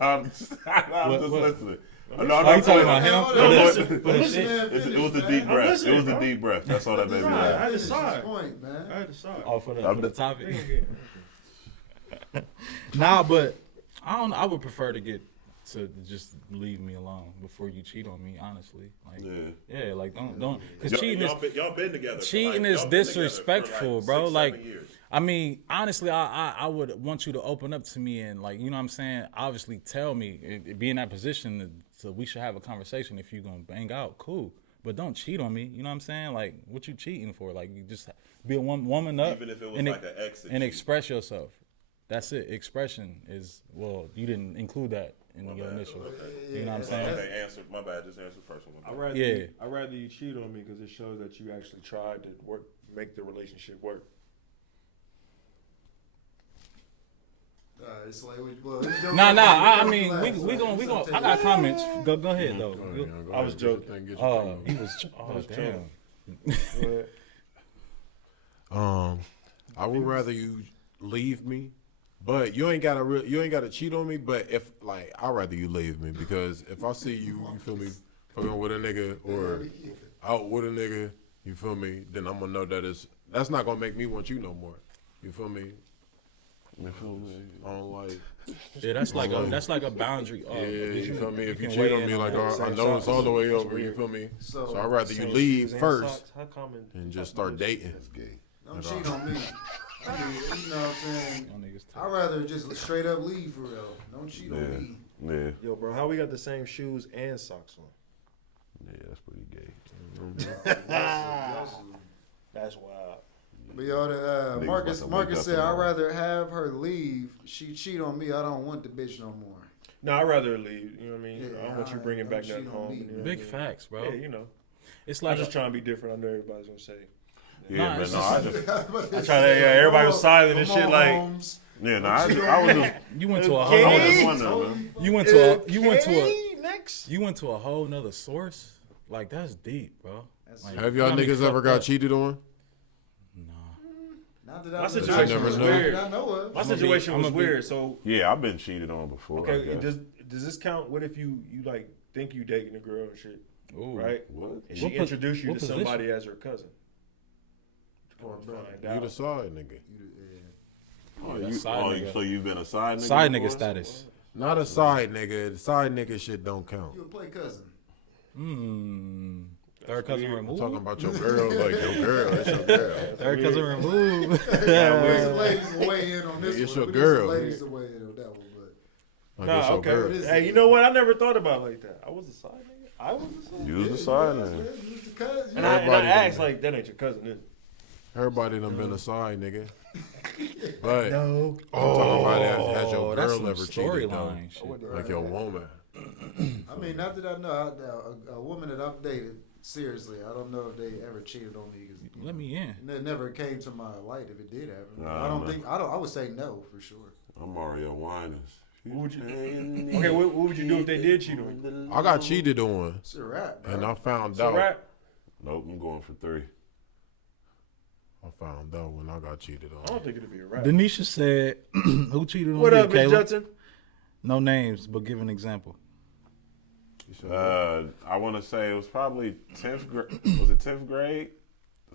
I'm just What? listening. No, Are you talking about him? No, For listen, the- for the listen, shit? It was the deep breath. listening, It was the bro. deep breath. That's all that made me laugh. I Finish decide. his point, man. I decide. Oh, for I'm the the- topic. Nah, but I don't. I would prefer to just leave me alone before you cheat on me. Honestly, like yeah, like don't because cheating is y'all been together. cheating is disrespectful, bro. Like, I mean, honestly, I would want you to open up to me and, like, you know what I'm saying? Obviously, tell me, be in that position, so we should have a conversation. If you're gonna bang out, cool, but don't cheat on me. You know what I'm saying? Like, what you cheating for? Like, you just be a woman up, Even if it was and like an exit and cheat. express yourself. That's it. Expression is, well, you didn't include that in your initial. You know what I'm saying? Okay, answered. My bad. Just answered the first one. I'd rather Yeah. I'd rather you cheat on me because it shows that you actually tried to make the relationship work. It's like, Nah. I mean, we gonna. I got comments. Go ahead though. I was joking. He was. Oh damn. I would rather you leave me, but you ain't gotta cheat on me. But if like, I'd rather you leave me because if I see you feel me, fucking with a nigga or out with a nigga, you feel me, then I'm gonna know that's not gonna make me want you no more. You feel me? I don't like. Yeah, that's like a boundary. Yeah, you feel me? If you can cheat weigh on in me, on like that. I know it's all the way over. You feel me? So I'd rather you leave first How common? and just start dating. Don't cheat on me. I mean, you know what I'm saying? Y'all niggas I'd rather just straight up leave for real. Don't cheat on me. Yeah, Yo, bro, how we got the same shoes and socks on? that's pretty gay. That's wild. But y'all, Niggas Marcus about to wake up said, I'd tomorrow. rather have her leave. She cheat on me. I don't want the bitch no more. No, I'd rather leave. You know what I mean? Yeah, I don't want you I- bringing back don't nothing cheat on home. me. You know what Big I mean? facts, bro. Yeah, you know. It's I'm like just trying to be different. I know everybody's gonna say. Yeah, Nah, but it's no, just- I just. I try to. Yeah, everybody was silent and Come shit. on, Like, Holmes. Yeah, no, I was just. you went to a I whole. was Nother, just wondering, man. you went to a next. you went to a whole nother source. Like, that's deep, bro. Like, Have y'all got me niggas ever fucked got up. cheated on? Not that My I situation never was know. weird. I know of. My I'ma be- situation was I'ma be- weird. So Yeah, I've been cheated on before. I okay, guess. does this count? What if you like think you dating a girl and shit, Ooh. right? What? And she What introduced you what to position? somebody as her cousin. Or Find brother. You out. the side nigga. Oh, that's you, side nigga. so you've been a side nigga? Side before? nigga status. Not a side nigga. The side nigga shit don't count. You a play cousin. Third cousin weird. I'm removed. talking about your girl, like your girl. It's your girl. Third cousin removed. There's some ladies to weigh in on this It's one. your We need some girl. ladies to weigh in on that one, but Like, it's your girl. Okay. Hey, you know what? I never thought about it like that. I was a side nigga. I was a side. You was a side yeah, nigga. you was the cousin. And I Everybody asked done- like, that ain't your cousin, is it? Everybody done been a side nigga. But No. I'm talking about it. Has your that's girl some ever cheated though? storyline shit. Like your woman. I mean, not that I know a woman that I've dated. Seriously, I don't know if they ever cheated on me. 'Cause, Let me in. it never came to my light if it did happen. Nah, I don't man. think. I would say no for sure. I'm Mario Winans. What would you? Okay, what would you do if they did cheat on you? I got cheated on, It's a rap, bro. and I found So out. rap. Nope, I'm going for 3. I found out when I got cheated I on. don't think it'd be a rap. Denisha said, "Who cheated on What you, up, Miss Caleb?" Judson? No names, but give an example. I want to say it was probably 10th grade. Was it 10th grade?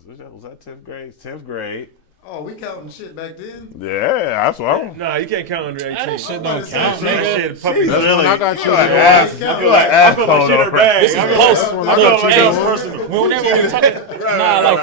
Was that 10th grade? 10th grade. Oh, we counting shit back then. Yeah, that's what I'm. Nah, you can't count under 18. That shit I'm don't about to count, say, That nigga. shit, puppy. That's when I got cheated like on. ass. Yeah, I feel like I put my asshole shit in her though. bag. This is I post. feel I got like you that was doing. personal. Whenever we talking, nah, like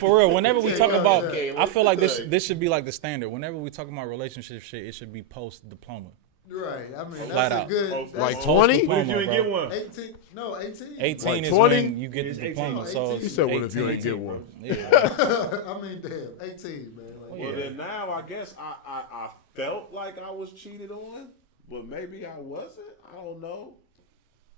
for real. Whenever we talk Yeah, about, yeah. I feel like this should be like the standard. Whenever we talk about relationship shit, it should be post diploma. Right. I mean, Flat that's a out. good. Like That's 20? What if you ain't bro. get one? 18. No, 18. 18 Like is 20? when you get It's the 18. diploma. So 18. it's He said, "What if you 18. ain't get one?" Yeah. I mean, damn, 18, man. Like, Well, then now I guess I felt like I was cheated on, but maybe I wasn't. I don't know.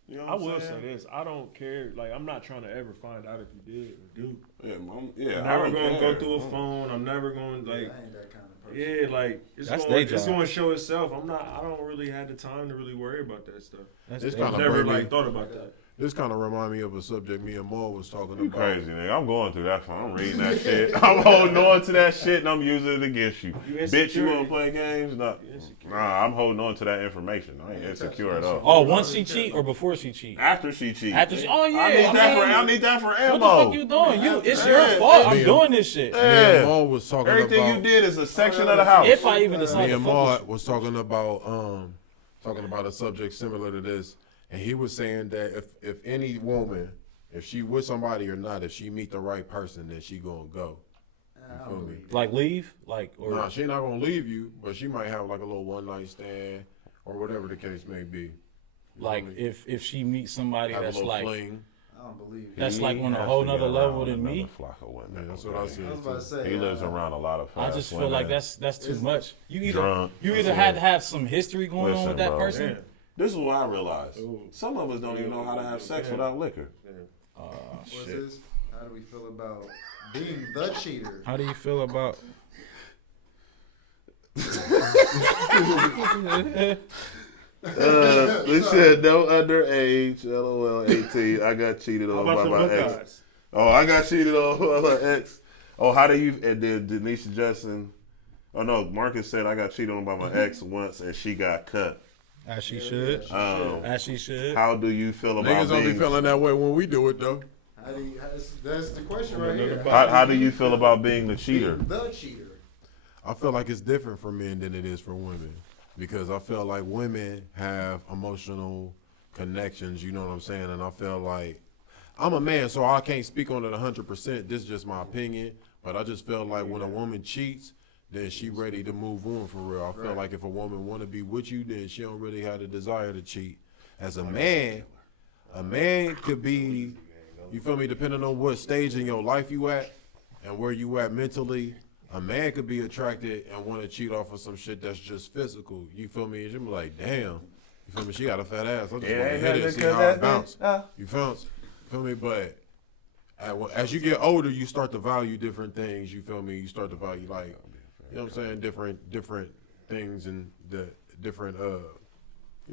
You know what I I'm will saying? say this: I don't care. Like, I'm not trying to ever find out if you did or do. Yeah, I'm I never don't gonna care. go through a phone. I'm never going I like. ain't that kind of person. Yeah, like That's it's their going job. to show itself. I don't really have the time to really worry about that stuff. That's It's their kinda job. Never bring me- like thought about that. This kind of remind me of a subject me and Maul was talking You about. crazy, nigga. I'm going through that phone. I'm reading that shit. I'm holding on to that shit and I'm using it against you. You Bitch, you insecure. want to play games? No. You insecure. Nah, I'm holding on to that information. I ain't insecure at all. Oh, once she cheat or before she cheat? After she cheats. After she, oh yeah. I need that for ammo. What the fuck you doing? It's your fault. I'm doing this shit. Me and Yeah. Maul was talking Everything about. you did is a section of the house. If I even decide Me to and fuck Maud with was talking about a subject similar to this, and he was saying that if any woman, if she with somebody or not, if she meet the right person, then she gonna go. I feel don't me? believe you. Like leave, or Nah, she not gonna leave you, but she might have like a little one night stand or whatever the case may be. like if she meets somebody Have a that's little like fling. I don't believe you. that's like on a has whole to be nother level around than me. another flock of women. Yeah, that's what I said. I was about to too. say. He lives around a lot of I fast just feel women. like that's too It's much. You drunk. either had to have some history going on Listen, with that bro. person. Yeah. This is what I realized. Ooh. Some of us don't even know how to have sex without liquor. What's Shit. this? How do we feel about being the cheater? How do you feel about? They said no underage, LOL 18. I got cheated How on about by the my ex. Buckeyes? Oh, I got cheated on by my ex. Oh, how do you? And then Denisha Justin. Oh no, Marcus said I got cheated on by my ex once, and she got cut. As she should. As she should. How do you feel about Niggas don't be being? feeling that way when we do it though. That's the question right here. How do you feel about being the cheater? Being the cheater. I feel like it's different for men than it is for women because I feel like women have emotional connections, you know what I'm saying? And I feel like I'm a man, so I can't speak on it 100%. This is just my opinion, but I just feel like when a woman cheats, then she ready to move on for real. I feel like if a woman want to be with you, then she don't really have the desire to cheat. As a man could be, you feel me, depending on what stage in your life you at and where you at mentally. A man could be attracted and want to cheat off of some shit that's just physical. You feel me? You be like, damn. You feel me? She got a fat ass. I just want to hit it and see how it bounce. You feel me? But as you get older, you start to value different things. You feel me? You start to value like, you know what I'm saying? Different things and the different, you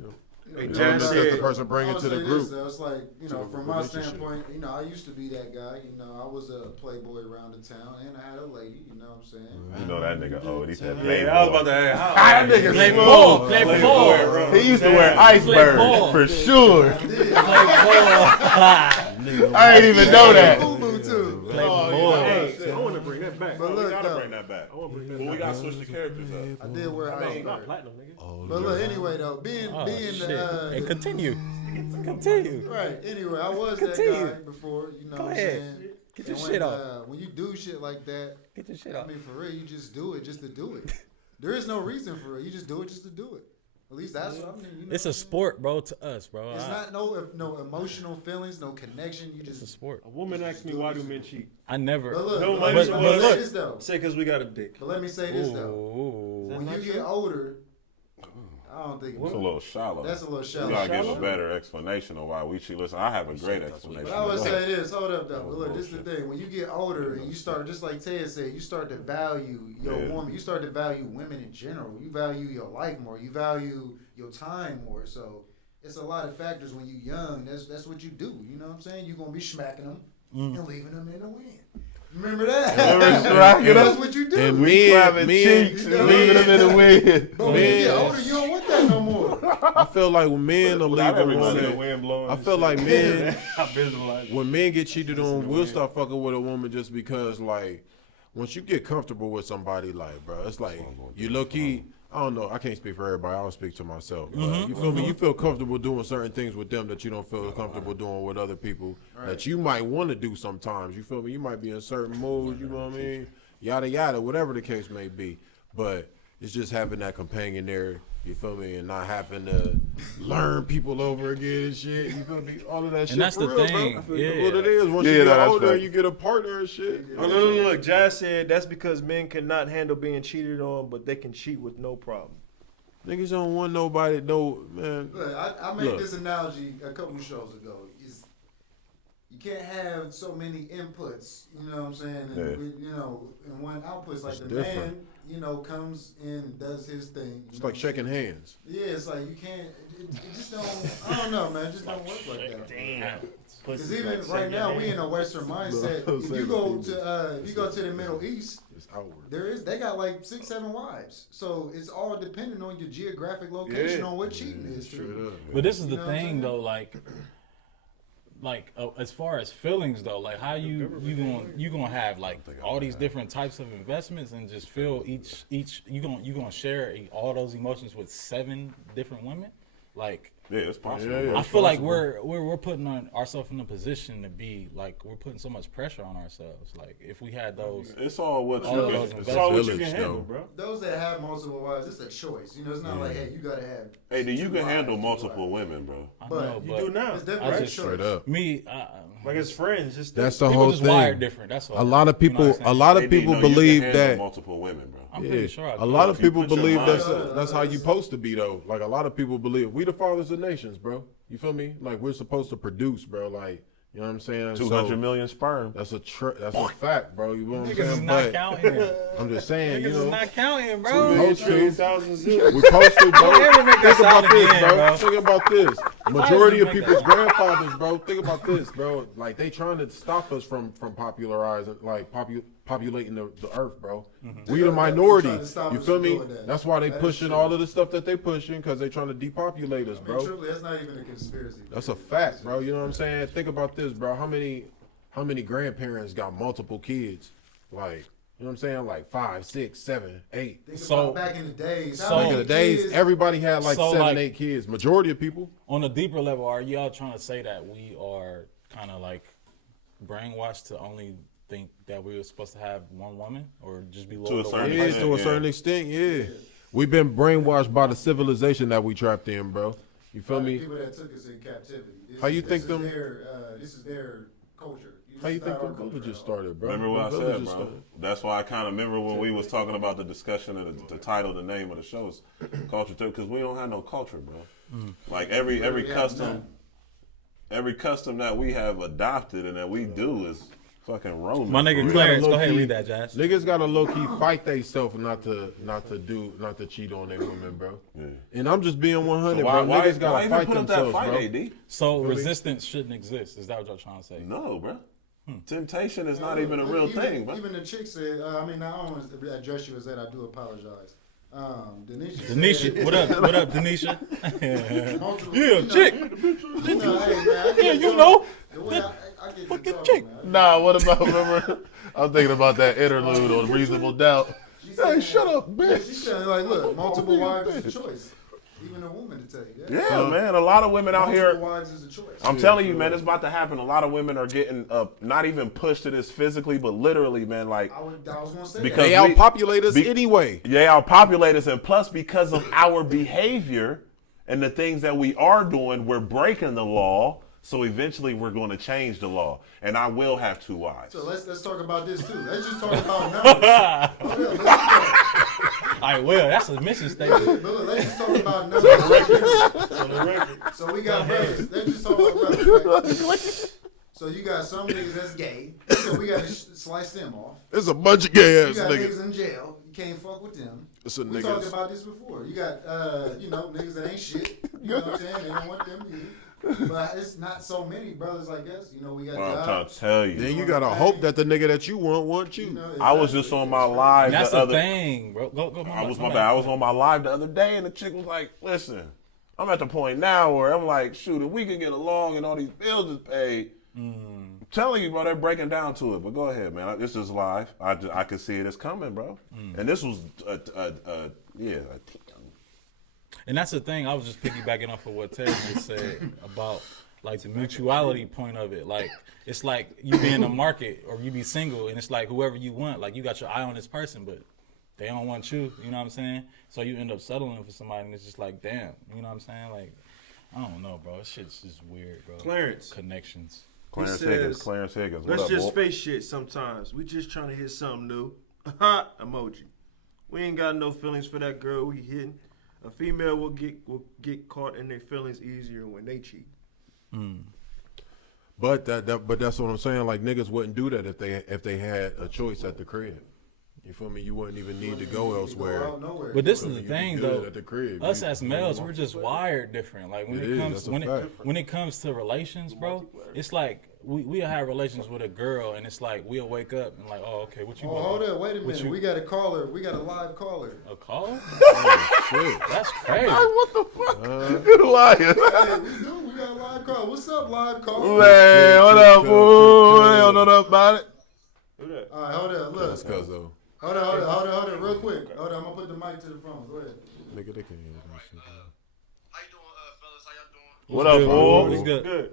know. Hey, elements John that said- the person bring I into would the say group. this, though, it's like, you To know, the from my relationship. standpoint, you know, I used to be that guy. You know, I was a playboy around the town, and I had a lady. You know what I'm saying? You know that nigga old. He said, Hey, I was about to ask. That nigga Play smooth. ball. Play ball. He used to wear iceberg ball. for sure. Play ball. I ain't even know that. Fubu too. Play Oh, ball. yeah. Hey, I want to bring that back. But We look, gotta though, bring that back. I want to bring that But we back. gotta switch the characters up. I did wear I mean, not iceberg. platinum, nigga. But look, anyway, though, being Oh, shit. Hey, the, continue. Continue. right. Anyway, I was Continue. that guy before. You know Go what I'm ahead. saying? Get your And shit when, off. when you do shit like that, Get your shit I off. mean, for real, you just do it just to do it. There is no reason for it. You just do it just to do it. At least that's what I mean. You know It's what a sport, bro, to us, bro. It's not no emotional feelings, no connection. You It's a just. sport. A woman asked me, why do men cheat? I never. But look, No, but but let me say look. this though. Say, because we got a dick. But let me say this though. Ooh. When not you get true? older, I don't think It's a little shallow. that's a little You shallow. gotta give a Shallow? better explanation of why we cheat. Listen, I have a great explanation. But I would say this, hold up though. But look, this is the thing. When you get older and you start, just like Ted said, you start to value your Yeah. woman. You start to value women in general. You value your life more. You value your time more. So it's a lot of factors when you're young. That's what you do. You know what I'm saying? You're gonna be smacking them and leaving them in the wind. Remember that? That's what you do. And Grabbing men, cheeks you and know, leaving them in the wind. but when you get older, you don't want that no more. I feel like when men will leave Not a everybody the woman, wind blowing. I feel like men, I visualize it. when men get cheated on, we'll start fucking with a woman just because, like, once you get comfortable with somebody, like, bro, it's like, you low key, I don't know, I can't speak for everybody, I'll speak to myself. But you feel me? You feel comfortable doing certain things with them that you don't feel comfortable doing with other people that you might want to do sometimes. You feel me? You might be in certain moods, you know what I mean? Yada, yada, whatever the case may be. But it's just having that companion there You feel me? And not having to learn people over again and shit. You feel me? All of that shit. that's for the real, thing. bro. Yeah. What it is. Once Yeah, you get that's older, fact. you get a partner and shit. Oh, look, Jazz said that's because men cannot handle being cheated on, but they can cheat with no problem. Niggas don't want nobody, man. Look, I made this analogy a couple shows ago. You can't have so many inputs, you know what I'm saying? And, you know, and one output's like It's the different. man, you know, comes in and does his thing. It's like shaking hands. Yeah, it's like you can't. It just don't. I don't know, man. It just don't work like that. Damn. Because even right now, we in a Western mindset. If you go to the Middle East, It's outward. they got like 6, 7 wives. So it's all dependent on your geographic location Yeah. on what cheating is. Straight too. up. But this is You the know what I'm thing saying? though, like as far as feelings though, like how you gonna have like all these different types of investments and just feel each you gonna share all those emotions with 7 different women, like. Yeah, it's possible. Yeah, bro. I feel like we're putting ourselves in a position to be like we're putting so much pressure on ourselves. Like if we had those, It's all what all you of can. those It's It's all what you village, can handle, though. bro. Those that have multiple wives, it's a choice. You know, it's not like, hey, you gotta have. Hey, you 2 can handle wives, 2 multiple wives. women, bro. I But know, You but do now. It's definitely I a just- choice. Straight up. me, Like as friends, just That's the people whole just thing. wired different. That's all. A lot of You know what people, I'm saying? a lot of AD, people no, you can believe handle that. multiple women, bro. I'm pretty sure. I A could. lot of If you people put your believe mind that's how you supposed to be though. Like a lot of people believe we the fathers of nations, bro. You feel me? Like we're supposed to produce, bro. Like you know what I'm saying? 200 million sperm. That's a fact, bro. You know what I'm Niggas is saying? not But counting. I'm just saying, Niggas you is know, not counting, we bro. supposed to. 3,000 zero. We posted, bro. Don't ever make that Think about sound this, again, bro. bro. Think about this. Majority of make that people's sound? grandfathers, bro. Think about this, bro. Like they trying to stop us from popularizing, like populating the earth, bro. We the minority. trying to stop You us feel from me? doing that. That's why they That is pushing true. all of the stuff that they pushing because they trying to depopulate us, I mean, bro. truthfully, that's not even a conspiracy. That's a fact, bro. You know what I'm saying? Think about this, bro. How many grandparents got multiple kids? Like, you know what I'm saying? Like 5, 6, 7, 8. Think So- about back in the days. so- How Back many in the days, kids- everybody had like So, 7, like- 8 kids. Majority of people. On a deeper level, are y'all trying to say that we are kind of like brainwashed to only think that we were supposed to have one woman or just be loyal a to certain one Yeah, extent, to a yeah. certain extent, yeah. We've been brainwashed by the civilization that we trapped in, bro. You feel by the me? people that took us in captivity. How you think them- This is their culture. How you This is think not the our villages culture. started, bro? Remember what I The said, villages bro. started. That's why I kind of remember when we was talking about the discussion of the title, the name of the show is culture too, because we don't have no culture, bro. Like every We have custom, none. every custom that we have adopted and that we do is fucking Roman. My nigga for real. Clarence, go low-key- ahead and read that, Josh. Niggas gotta low key fight theyself not to cheat on their women, bro. Yeah. And I'm just being 100, Why, bro. why, Niggas gotta why even fight put up that themselves, fight, bro. AD? So resistance shouldn't exist. Is that what y'all trying to say? No, bro. Temptation is not even a real thing, bro. Even the chick said, I don't want to address you as that. I do apologize. Denisha. Denisha, what up? What up, Denisha? Yeah, chick. Yeah, you know. Fucking chick. Nah, what about, remember? I'm thinking about that interlude on Reasonable Doubt. Hey, shut up, bitch. She's saying, like, look, multiple wives is a choice. Even a woman to tell you that. Yeah, man. A lot of women out here. Multiple wives is a choice. I'm telling you, man, it's about to happen. A lot of women are getting not even pushed to this physically, but literally, man. Like I was gonna say Because- that. They outpopulate us Be- anyway. they outpopulate us, and plus because of our behavior and the things that we are doing, we're breaking the law. So eventually, we're going to change the law, and I will have 2 wives. So let's talk about this too. Let's just talk about numbers. Hold up, let's do that. All right, well, that's a mission statement. But look, let's just talk about numbers. On the record. So we got brothers. Let's just talk about brothers, right? So you got some niggas that's gay. So we got to slice them off. There's a bunch of gay You ass got niggas. niggas in jail. You can't fuck with them. It's a We talked niggas. about this before. You got, niggas that ain't shit. You know what I'm saying? They don't want them either. But it's not so many brothers like us. You know, we got I'm trying jobs. to tell you. Then you gotta hope that the nigga that you want you. You know, I was just on my live That's the the other. thing, bro. Go, I was my bad. I was on my live the other day, and the chick was like, "Listen, I'm at the point now where I'm like, shoot, if we can get along and all these bills is paid." I'm telling you, bro, they're breaking down to it. But go ahead, man. This is live. I can see it. It's coming, bro. And this was And that's the thing. I was just piggybacking off of what Terry just said about like the mutuality point of it. Like it's like you be in the market or you be single, and it's like whoever you want. Like you got your eye on this person, but they don't want you. You know what I'm saying? So you end up settling for somebody, and it's just like, damn. You know what I'm saying? Like, I don't know, bro. This shit's just weird, bro. Clarence. Connections. Clarence says, Higgins. Clarence Higgins. What Let's up, just boy? face shit sometimes. We just trying to hit something new. Ha! Emoji. We ain't got no feelings for that girl we hitting. A female will get caught in their feelings easier when they cheat. But that's what I'm saying. Like niggas wouldn't do that if they had a choice at the crib. You feel me? You wouldn't even need to go elsewhere. But this is You the be thing, good though. at the crib. Us You- as males, we're just wired different. Like when It it is, comes that's a when fact. when it comes to relations, bro, it's like we'll have relations with a girl, and it's like we'll wake up and like, oh, okay, what you Oh, want? hold up, wait a minute. you- We got a caller. We got a live caller. A call? Oh, shit. That's crazy. What the fuck? You lying. Hey, we got a live caller. What's up, live caller? Man, what up, fool? They don't know nothing about it. Who that? All right, hold up. Look. That's cuz though. Hold on, real quick. Hold on, I'm gonna put the mic to the phone. Go ahead. Nigga, they can't hear that shit. How you doing, fellas? How y'all doing? What up, Good, fool? It's good. Good.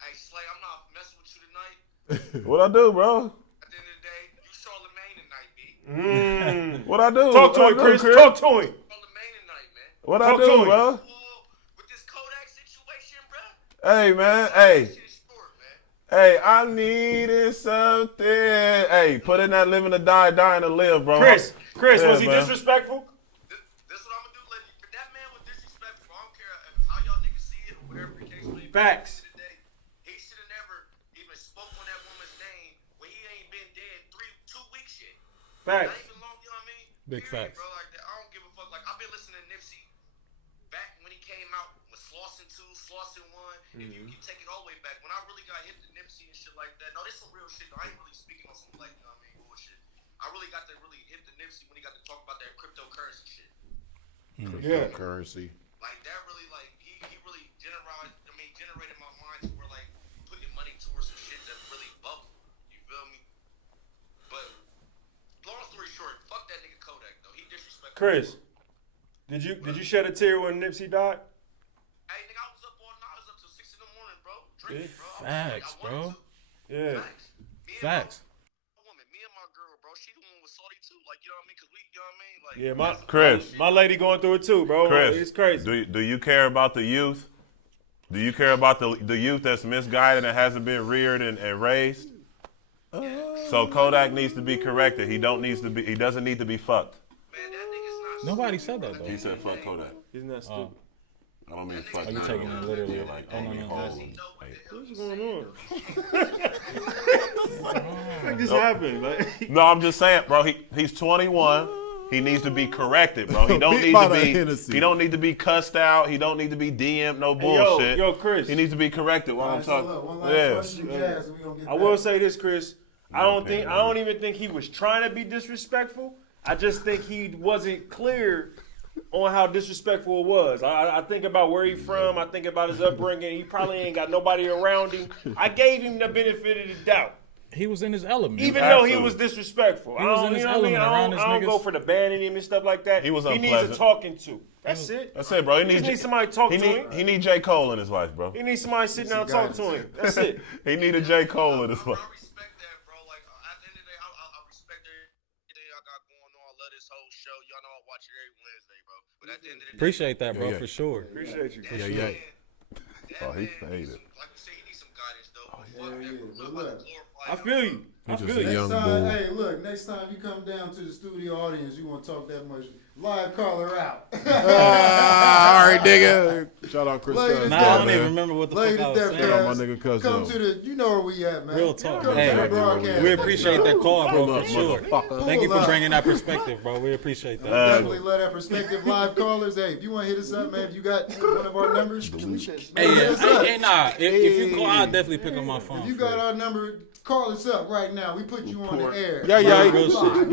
Hey, Slay, I'm not messing with you tonight. What I do, bro? At the end of the day, you Charlemagne tonight, B. What I do? Talk to What I him, do, Chris. Talk to him. Charlemagne tonight, man. What I Talk to do, him. bro? Well, with this Kodak situation, bruh, Hey, man. Hey. shit is short, man. Hey, I needed something. Hey, put in that living to die, dying to live, bro. Chris, Yeah, was he man. disrespectful? This what I'm gonna do, lady. If that man was disrespectful, I don't care how y'all niggas see it or whatever the case may be. Facts. At the end of the day, he should have never even spoke on that woman's name when he ain't been dead 2 weeks yet. Facts. Not even long, you know what I mean? Big Period, facts. Bro, like that. I don't give a fuck. Like, I've been listening to Nipsey back when he came out with Slauson 2, Slauson 1. If you can take it all the way back. When I really got hip to Nipsey and shit like that. No, this some real shit. Though. I ain't really speaking on some, like, you know what I mean, bullshit. I really got to really hip to Nipsey when he got to talk about that cryptocurrency shit. Yeah. Currency. Like, that really, like, he really generated my mind to where, like, putting money towards some shit that really bubble. You feel me? But, long story short, fuck that nigga Kodak, though. He disrespectful. Chris, did you shed a tear when Nipsey died? Hey, nigga, I was up all night. I was up till 6 in the morning, bro. Drinking, bro. Facts, I wanted bro. to. Yeah. Facts. Facts. Me and my girl, bro. She the one with Salty too. Like, you know what I mean? Cause we, you know what I mean? Like, Yeah, Chris. my lady going through it too, bro. Chris, It's crazy. Do you care about the youth? Do you care about the youth that's misguided and hasn't been reared and raised? So Kodak needs to be corrected. He doesn't need to be fucked. man, that nigga's not. Nobody said that, though. He said fuck Kodak. He's not stupid. I don't mean fuck. Are you taking it literally? Like, Oh, I no, mean no, whole. What's going on? What just happened? Like, No, I'm just saying, bro. He's 21. He needs to be corrected, bro. He don't Beat need by to the be. Hennessy. He don't need to be cussed out. He don't need to be DM'd. No yo, bullshit. yo, Chris. He needs to be corrected while All I'm right, so talking. look, one last Yeah. question, Jazz, and we gonna get I back. will say this, Chris. I don't paying even think he was trying to be disrespectful. I just think he wasn't clear on how disrespectful it was. I think about where he from. I think about his upbringing. He probably ain't got nobody around him. I gave him the benefit of the doubt, He was in his element. even though he Absolutely. was disrespectful. He was I in don't, his you know what I mean? element around his I don't go niggas. for the banning him and stuff like that. He was He needs a unpleasant. talking to. That's it. That's it, bro. He just needs somebody to talk to him. He need J. Cole in his life, bro. He needs somebody sitting down and talk to him. That's it. He needed J. Cole in his life. I respect that, bro. Like, at the end of the day, I respect everything I got going on. I love this whole show. Y'all know I watch it every Wednesday, bro. But at the end of the day, Appreciate that, bro, Yeah. for sure. Appreciate you. that yeah. man, that Oh, he man paid needs it. some- like you say, he needs some guidance, though. Fuck that. yeah. I'm not about to glorify I him. feel you. I just feel a you. young Next time, bull. hey, look, next time you come down to the studio audience, you want to talk that much, live caller out. All right, nigga. Shout out Chris Ladies Cuz. and Nah, I don't man. even remember what the Lady fuck I was Death saying. Shout out my Cuz, nigga Cuz. come though. to the, you know where we at, man. Real talk. Come Hey, to the broadcast. We appreciate that call, bro, Pull up, for sure. motherfucker. Thank you Pull for up. bringing that perspective, bro. We appreciate that. Definitely let our perspective live callers. Hey, if you want to hit us up, man, if you got one of our numbers, man, Hey, hit yeah, us up. hey, nah. If you call, I'll definitely pick up my phone. If you for got real. our number, call us up right now. We put you on the air. Yeah, yeah. Real shit.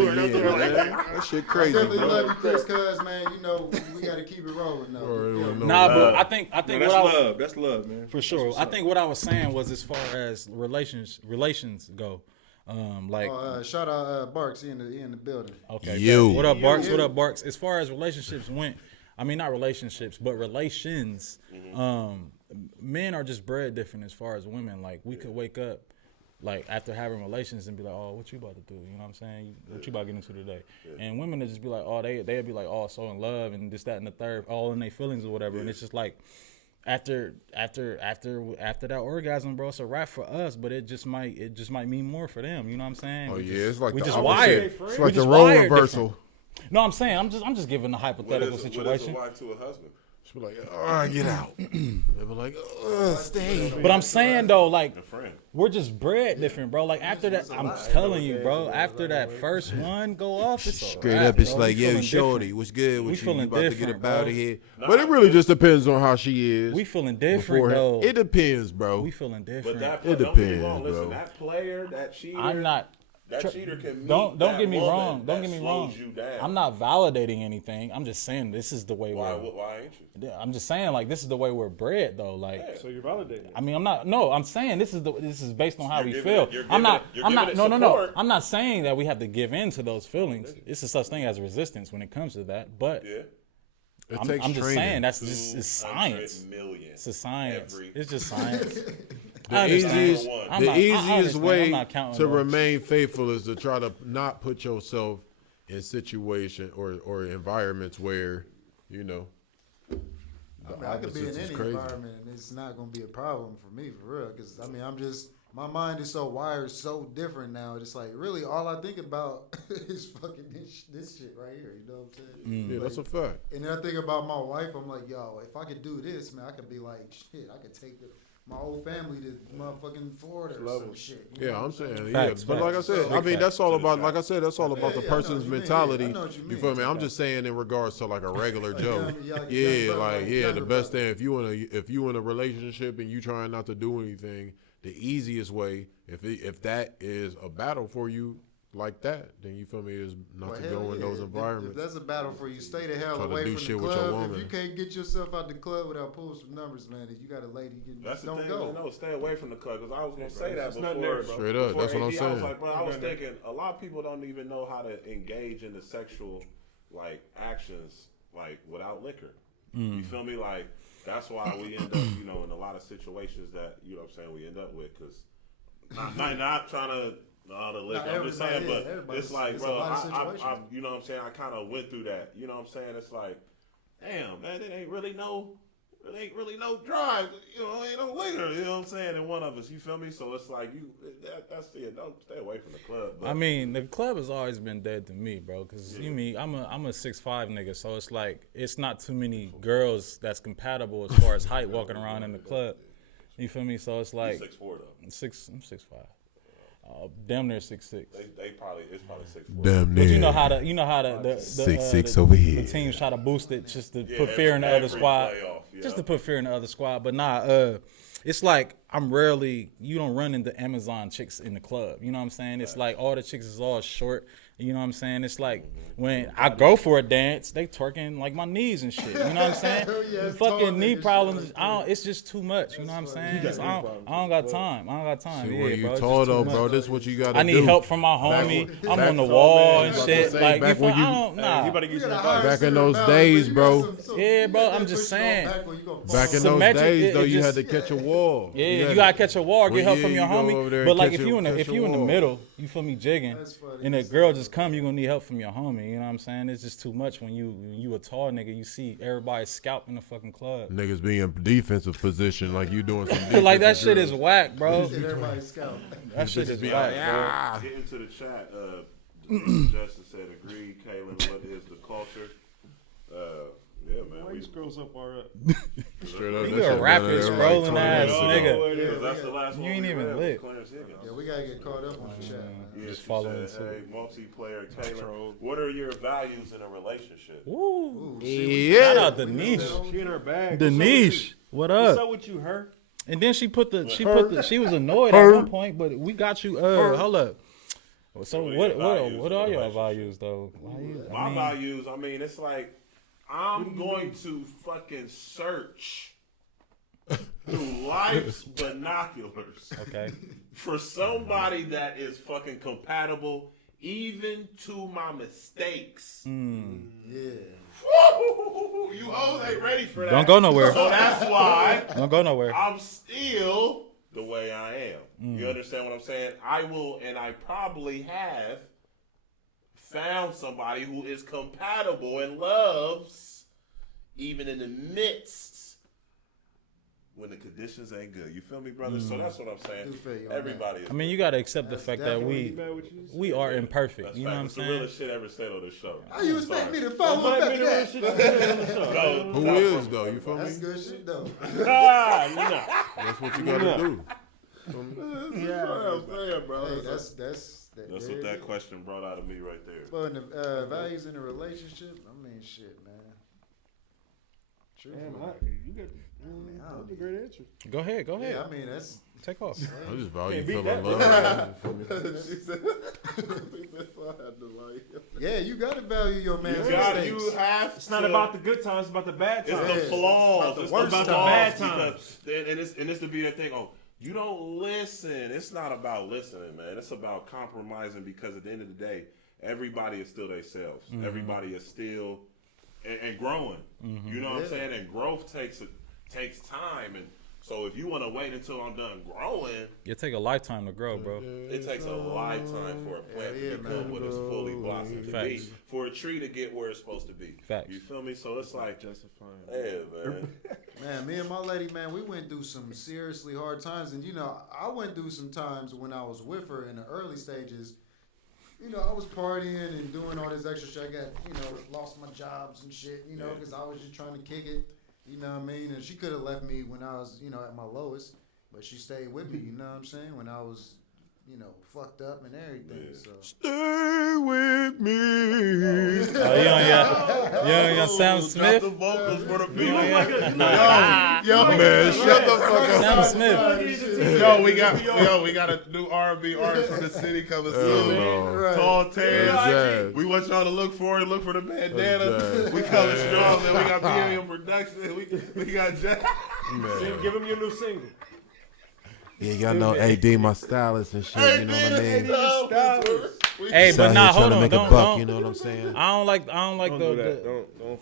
That shit crazy, Definitely bro. love you, Chris, cuz, man. You know, we got to keep it rolling, though. Already know. Nah, but I think No, what that's I was, love. That's love, man. for sure. I think what I was saying was as far as relations go, like Shout out Barks. He in the building. okay, You. what up, Barks? You. What up, Barks? As far as relationships went, I mean not relationships, but relations. Men are just bred different as far as women. Like we could wake up like after having relations and be like, oh, what you about to do? You know what I'm saying? What you about to get into today? And women would just be like, oh, they'd be like, oh, so in love and this, that, and the third, all in their feelings or whatever. And it's just like after that orgasm, bro, it's a wrap for us, but it just might mean more for them. You know what I'm saying? Oh yeah, it's like we the just opposite. wired. It's We like the just role wired reversal. different. No, I'm saying I'm just giving a hypothetical What is situation. a wife to a husband? She be like, get out. They be like, stay. But I'm saying though, like A friend. we're just bred different, bro. Like after that, I'm telling you, bro. After that first one go off, it's Straight wrap, up, it's bro. like, We yo, feeling shorty, different. what's good We with you? You feeling about to get different, up out of bro. here. But it really just depends on how she is. We feeling different beforehand. though. It depends, bro. We feeling different. But that It don't get me depends, wrong. Listen, bro. that player, that cheater, I'm not. that cheater can meet Don't that get me woman wrong. Don't that get me slows wrong. You down. I'm not validating anything. I'm just saying this is the way Why we're. ain't you? I'm just saying like this is the way we're bred though. Like So you're validating. I mean I'm not. No, I'm saying this is based on how You're we giving feel. it- you're I'm not. giving it- I'm you're not. giving No, it no, no. support. I'm not saying that we have to give in to those feelings. It's a such thing as resistance when it comes to that. But Yeah. It I'm takes just training. saying that's just it's 200 science. million It's a science. every- It's just science. The I understand. easiest, I'm the not- I easiest understand. I'm way not counting to those. remain faithful is to try to not put yourself in situation or environments where, you know, I mean, I could be in opposites is any crazy. environment and it's not gonna be a problem for me, for real. Because I mean, my mind is so wired, so different now. It's like really all I think about is fucking this shit right here. You know what I'm saying? Yeah, that's a fact. And then I think about my wife. I'm like, yo, if I could do this, man, I could be like, shit, I could take my whole family to motherfucking Florida or some shit. You know Yeah, what I'm saying, Facts, but like I facts. said, I mean, Big that's all facts. about, like I said, that's all about the Yeah, I know person's what you mean. mentality. Yeah, I know what you You mean. feel me? I'm just saying in regards to like a regular Joe. young Yeah, brother, like, yeah, the younger best brother. thing, if you in a relationship and you trying not to do anything, the easiest way, if that is a battle for you like that, then you feel me, is not Well, to hell go in yeah. those If environments. that's a battle for you, stay the hell Try to away do from shit the with your club. woman. If you can't get yourself out the club without pulling some numbers, man, if you got a lady, you That's the don't thing, go. man. No, stay away from the club. Because I was gonna say that There's nothing before. there, bro. Straight up, before that's what I'm AD, I was saying. like, bro, I was Nothing there. thinking a lot of people don't even know how to engage in the sexual like actions like without liquor. You feel me? Like that's why we end up, you know, in a lot of situations that you know what I'm saying we end up with. Because not trying to. No, the liquor. I'm just saying, everybody- but everybody- it's like, it's a bro, lot of I, situations. you know what I'm saying? I kind of went through that. You know what I'm saying? It's like, damn, man, it ain't really no drive. You know, ain't no liquor. You know what I'm saying? In one of us, you feel me? So it's like that's it. Don't stay away from the club. But I mean, the club has always been dead to me, bro. Cause you mean I'm a 6'5" nigga, so it's like it's not too many girls that's compatible as far as height walking around in the club. You feel me? So it's like 6'4" though. I'm 6'5", damn near 6'6". They probably it's probably 6'4". Damn But near. you know how the 6'6" the- over here. The teams try to boost it just to Yeah, put fear in the every other squad. playoff, yeah. Just to put fear in the other squad. But nah, it's like you don't run into Amazon chicks in the club. You know what I'm saying? It's like all the chicks is all short. You know what I'm saying? It's like when I go for a dance, they twerking like my knees and shit. You know what I'm saying? Hell yeah, it's Fucking tall knee nigga problems. shit I don't. It's just too much. You know what I'm saying? got It's- knee I don't got time. I don't got time. See, Yeah, when you bro. It's tall just too though, much. bro, this what you got to do. I need help from my homie. I'm back- on the wall and about shit. to say, Like, back you feel, when you- I don't, nah. He about to get You you gotta in hire the Back in Sarah those Ballard, days, you bro. got some- Yeah, bro, you I'm got just that push saying. back where you gonna fall. Back in those Symmetric, days, though, it you just- had to catch a wall. Yeah, you gotta catch a wall, get Well, help yeah, from your you go over homie. there But and like catch if you in catch if you in the wall. middle, you feel me jigging, That's funny and a as girl hell. just come, you gonna need help from your homie. You know what I'm saying? It's just too much when you a tall nigga. You see everybody scalp in the fucking club. Niggas be in defensive position like you doing some Like that defensive shit is drills. whack, bro. Shit, everybody scout. That shit is be whack, like, bro. ah. Get into the chat. Justin said, "Agreed, Kaylin. What is the culture?" Yeah, man. Why you scroll so far up? Straight up, You that a shit rapper done there like scrolling 20 ass minutes ago. nigga. Yeah, that's the last You one ain't we even read, lit. Clarence Higgins. Yeah, we gotta get caught up on the chat, man. Yeah, Just she following said, suit. hey, multiplayer Kaylin, what are your values in a relationship? Woo. Shout Yeah. out the niche. She in her bag. The niche. What What's up? up with you, her? And then she was annoyed at one point, but we got you. Hold up. So What are your values what in a are your relationship? values though? Why you, I My mean, values, I mean, it's like I'm going to fucking search through life's binoculars okay. for somebody that is fucking compatible, even to my mistakes. Yeah. Woo! You hoes ain't ready for that. Don't go nowhere. So that's why Don't go nowhere. I'm still the way I am. You understand what I'm saying? I will, and I probably have found somebody who is compatible and loves, even in the midst when the conditions ain't good. You feel me, brother? So that's what I'm saying. Do feel you on Everybody. I mean, you gotta accept the fact that we are imperfect. That's You know what I'm It's the saying? realest shit ever said on this show. How you expect me to follow up after that? Who is though? You feel That's me? good shit though. That's what you gotta do. That's what I'm saying, bro. Hey, that's That's what that question brought out of me right there. Well, and the values in a relationship, I mean, shit, man. True. That's a great answer. Go ahead. Yeah, I mean, that's Take off. I just value beat feeling that. love. yeah. You gotta value your man's You mistakes. have It's not about the good times, it's about the bad It's times. the flaws. the It's worst the times. bad times. times. And it's to be that thing. Oh, you don't listen. It's not about listening, man. It's about compromising because at the end of the day, everybody is still themselves. Everybody is still and growing. You know what I'm saying? And growth takes time. And so if you want to wait until I'm done growing, It take a lifetime to grow, bro. it takes a lifetime for a plant Yeah, to become what it's fully blossomed to be. Facts. For a tree to get where it's supposed to be. Facts. You feel me? So it's like, Justifying. yeah, man. Man, me and my lady, man, we went through some seriously hard times. And, you know, I went through some times when I was with her in the early stages. You know, I was partying and doing all this extra shit. I got, you know, lost my jobs and shit, you know, because I was just trying to kick it. You know what I mean? And she could have left me when I was, you know, at my lowest. But she stayed with me, you know what I'm saying? When I was, you know, fucked up and everything. So. Stay with me. Oh, you on your Sam Smith? Drop the vocals for the people. Yo, man, shut the fuck up. Sam Smith. We got a new R&B artist from the city coming soon. no. Right. Tall Tans. Jazz. We want y'all to look for it. Look for the bandana. Jazz. We coming strong, man. We got BM production. We got Jack. Man. Give him your new single. Yeah, y'all know AD my stylist and shit. You know what I mean? Hey, but Out nah, here trying hold to on. make a Don't, buck. You don't. know what I'm saying? I don't like Don't do that. the Don't.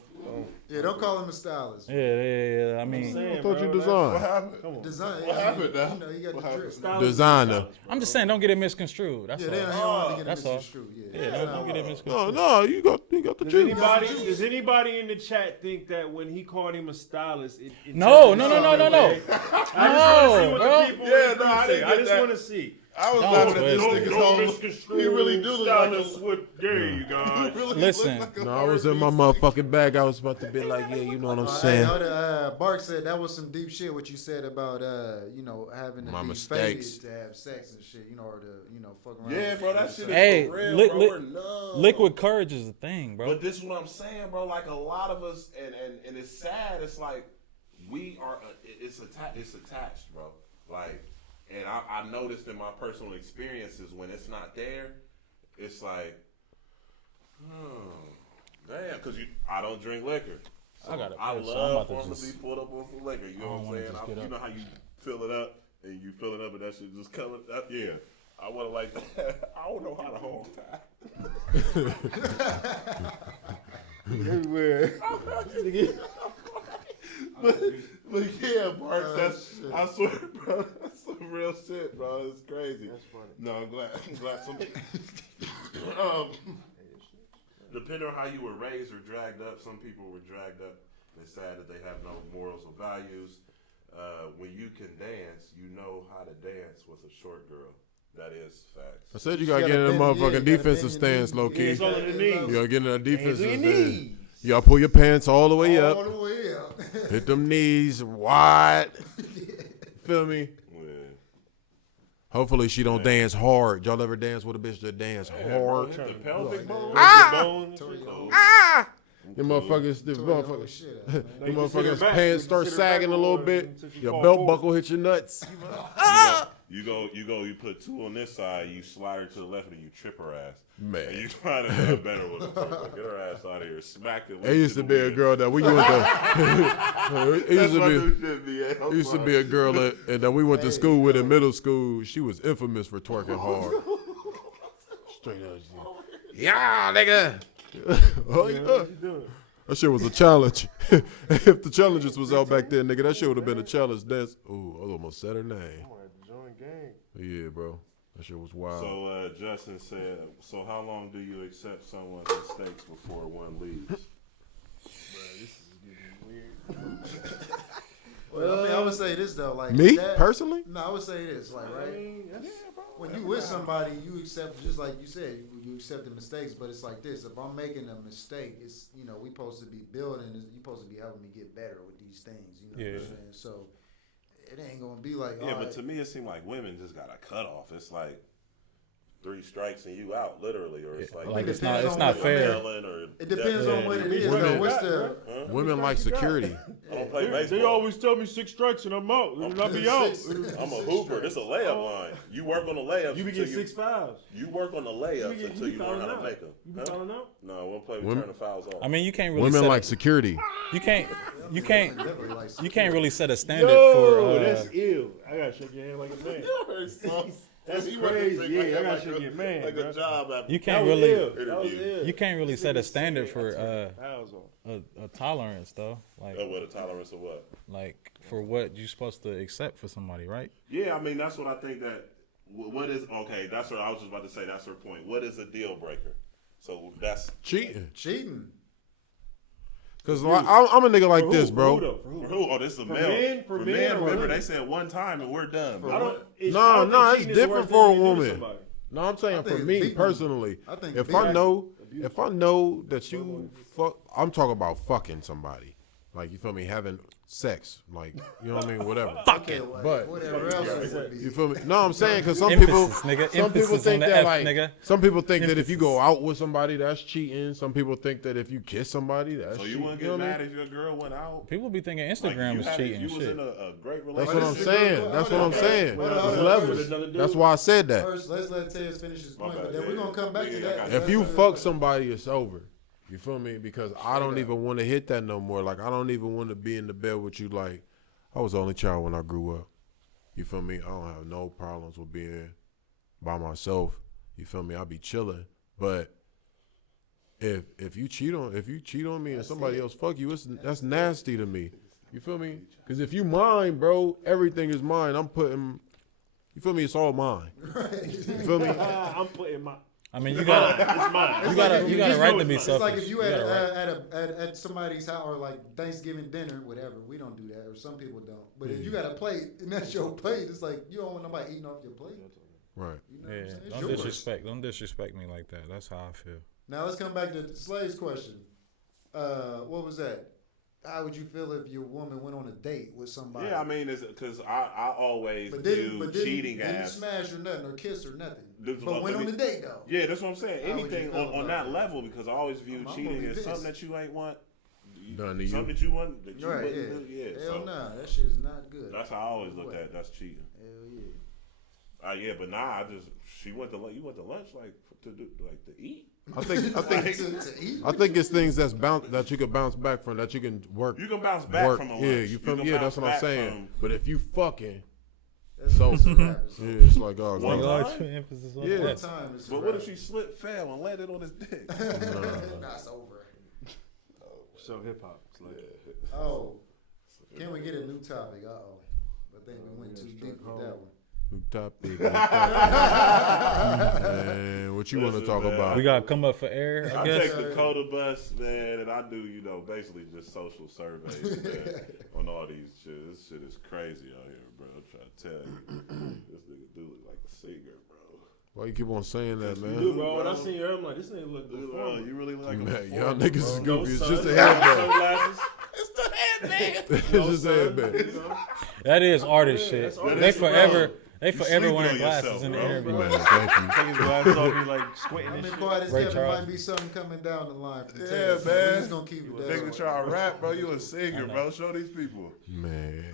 Yeah, don't call him a stylist. yeah. I mean, I thought you designed. happened? Design. What happened now? You know, you got What the happened? drip. Designer. I'm just saying, don't get it misconstrued. That's Yeah, they don't all. want to get That's it all. misconstrued. Yeah, Yeah, don't get it No, misconstrued. no, you got the truth. Does anybody in the chat think that when he called him a stylist, it No. I just want to see what bro. the people Yeah, no, I say. didn't I get just that. want to see. I was Don't laughing at this twist nigga's Don't whole. misconstrue He really do look like stylist with gay, guys. Listen. No, I was in my motherfucking bag. I was about to be like, yeah, you know what I'm Hey, saying? Bark said that was some deep shit. What you said about you know, having to My be mistakes. faded to have sex and shit, you know, or to, you know, fuck around. Yeah, with bro, you. that shit is Hey, for real, li- bro. li- We're numb. Liquid courage is a thing, bro. But this is what I'm saying, bro. Like a lot of us, and it's sad. It's like we are. It's attached, bro. Like, and I noticed in my personal experiences when it's not there, it's like, damn, because I don't drink liquor. So I got it. I So I'm love about for to him to be just- pulled up on some liquor. You know I don't what I'm wanna saying? just get You up. know how you fill it up and you fill it up and that shit just coming up. Yeah. I want to like that. I don't know how to hold that. Everywhere. But yeah, Mark, I swear, bro, that's some real shit, bro. It's crazy. That's funny. No, I'm glad somebody. Depending on how you were raised or dragged up, some people were dragged up. It's sad that they have no morals or values. When you can dance, you know how to dance with a short girl. That is facts. I said you gotta get in a motherfucking defensive stance, low key. It's all in the knees. You gotta get in a defensive Hands on stance. your knees. You gotta pull your pants all the way All up. the way up. Hit them knees wide. Feel me? Yeah. Hopefully she don't dance hard. Y'all ever dance with a bitch that dance hard? The pelvic bone. Them motherfuckers, the Tore your whole motherfuckers, shit up, man. the You can sit her motherfuckers back. pants You start can sit her sagging a back little or bit. until she Your fall belt forward. buckle hit your nuts. You put two on this side, you slide her to the left, and you trip her ass. Man. And you try to do better with her. Like, get her ass out of here. Smack it. It used to be a girl that we went to. It used to be a girl that we went to school with in middle school. She was infamous for twerking hard. Straight up. Yeah, nigga. Oh, yeah. That shit was a challenge. If the challenges was out back then, nigga, that shit would have been a challenge dance. Ooh, I almost said her name. Yeah, bro. That shit was wild. So Justin said, so how long do you accept someone's mistakes before one leaves? Bro, this is getting weird. Well, I mean, I would say this though, like Me that- personally? No, I would say this, like I right. mean, that's, When you with somebody, you accept, just like you said, you accept the mistakes. But it's like this: if I'm making a mistake, it's we supposed to be building. You supposed to be helping me get better with these things. You know what I'm saying? So it ain't gonna be like Yeah, all but right. to me, it seemed like women just got a cutoff. It's like 3 strikes and you out, literally, or it's like, Like, it's depends not on not what- fair. yelling or It depends on what it is. Women- Though. What's the Women like security. I don't play baseball. they always tell me 6 strikes and I'm out. And I'll be out. I'm a hooper. This is a layup line. You work on the layups. You be until getting 6 fouls. You work on the layups until you learn how to make them. You be fouling out? No, we don't play. We Women- turn the fouls off. I mean, you can't really Women set like security. you can't definitely like you can't really set a standard Yo, for. that's ill. I gotta shake your hand like a man. That's crazy. Yeah, I gotta shake your man. Like bro. a job after You That can't was really ill. That was ill. you can't really set a standard for Fouls on. a tolerance though, like what, a tolerance of what? for what you're supposed to accept for somebody, right? Yeah, I mean that's what I think that. What is okay? That's what I was just about to say. That's her point. What is a deal breaker? So that's Cheating. cheating? Cause like, I'm a nigga like this, For who, bro. though? For who? for who? Oh, this is a male. men? For men or remember women? they said one time and we're done. I don't. I No, don't no, think it's cheating is the different worst for a thing you can do to woman. somebody. No, I'm saying I for think me beating- personally. I think If beating- I know that you fuck, I'm talking about fucking somebody. Like, you feel me? Having sex, like, you know what I mean? Whatever. Okay, well, But- whatever else it would be. You feel me? No, I'm saying because some Emphasis, people, nigga. some people Emphasis think on the that F, like, nigga. some people think that if you go out with somebody, that's cheating. Some people think that if you kiss somebody, that's So cheating. you wouldn't know get what I mad mean? if your girl went out? People be thinking Like, Instagram you is had- cheating if and you was shit. in a great That's relationship. what I'm saying. That's what I'm saying. Hold on, There's hold on, levels. hold on. That's why I said that. First, let's let Tez finish his point, bad, but then yeah, we're gonna come back yeah, to yeah, I that. got If you fuck somebody, it's over. You feel me? Because I don't up. even want to hit that no more. Like, I don't even want to be in the bed with you. Like, I was the only child when I grew up. You feel me? I don't have no problems with being by myself. You feel me? I be chilling. But if you cheat on me and somebody else fuck you, that's nasty to me. You feel me? Because if you mine, bro, everything is mine. I'm putting. You feel me? It's all mine. You feel me? I'm putting my. I mean, you gotta It's mine. you got a right to be It's selfish. like if you got a right. at somebody's house or like Thanksgiving dinner, whatever. We don't do that, or some people don't. But if you got a plate and that's your plate, it's like you don't want nobody eating off your plate. Right. You know what I'm Yeah, saying? It's don't yours. disrespect me like that. That's how I feel. Now let's come back to Slade's question. What was that? How would you feel if your woman went on a date with somebody? Yeah, I mean, it's because I always but view cheating didn't as. smash or nothing or kiss or nothing. This- But went on the date though. Yeah, that's what I'm saying. How would you Anything feel on about that that? level, because I always view I'm gonna cheating be as something pissed. that you ain't want. Done to you. Something that you want that you Right? wouldn't Yeah. do. Yeah. Hell So nah, that shit is not good. that's how I always looked What? at. That's cheating. Hell yeah. Yeah, but nah, she went to you went to lunch like to do like to eat. I think To eat? I think it's things that you can bounce back from, that you can work. You can bounce back work. from a lunch. Yeah, you feel can me? Yeah, bounce that's what I'm back saying. from- But if you fucking, That's so it's a wrap. It's yeah, it's like, oh, One God. time? Emphasis on Yeah. one that. time. It's a But what wrap. if she slipped, fell, and landed on his dick? Nah, it's over. So hip hop. It's like Oh, can we get a new topic? Uh-oh. I think we went too deep with that one. New topic. Man, what you want to Listen, talk man. about? We gotta come up for air, I I guess. take the Coda bus, man, and I do, basically just social surveys, man, on all these shit. This shit is crazy out here, bro. I'm trying to tell you. This nigga do look like a singer, bro. Why you keep on saying that, Dude, man? bro, when I seen her, I'm like, this nigga look Dude, performer. you really look like a Man, y'all performer, niggas is bro. goofy. It's Son, just a headband. sunglasses. It's the headband. It's just a headband. You know? That is artist shit. that's artist They shit, forever You wearing sleeping on glasses yourself, in the bro. interview. Man, thank you. Take his glasses off, be like squinting I'm and in shit. quiet as Ray kept. It Charles. might be something coming down the line from Yeah, Tez. man. We're just gonna keep it Nigga down. try to rap, bro. You a singer, bro. Show these people. Man.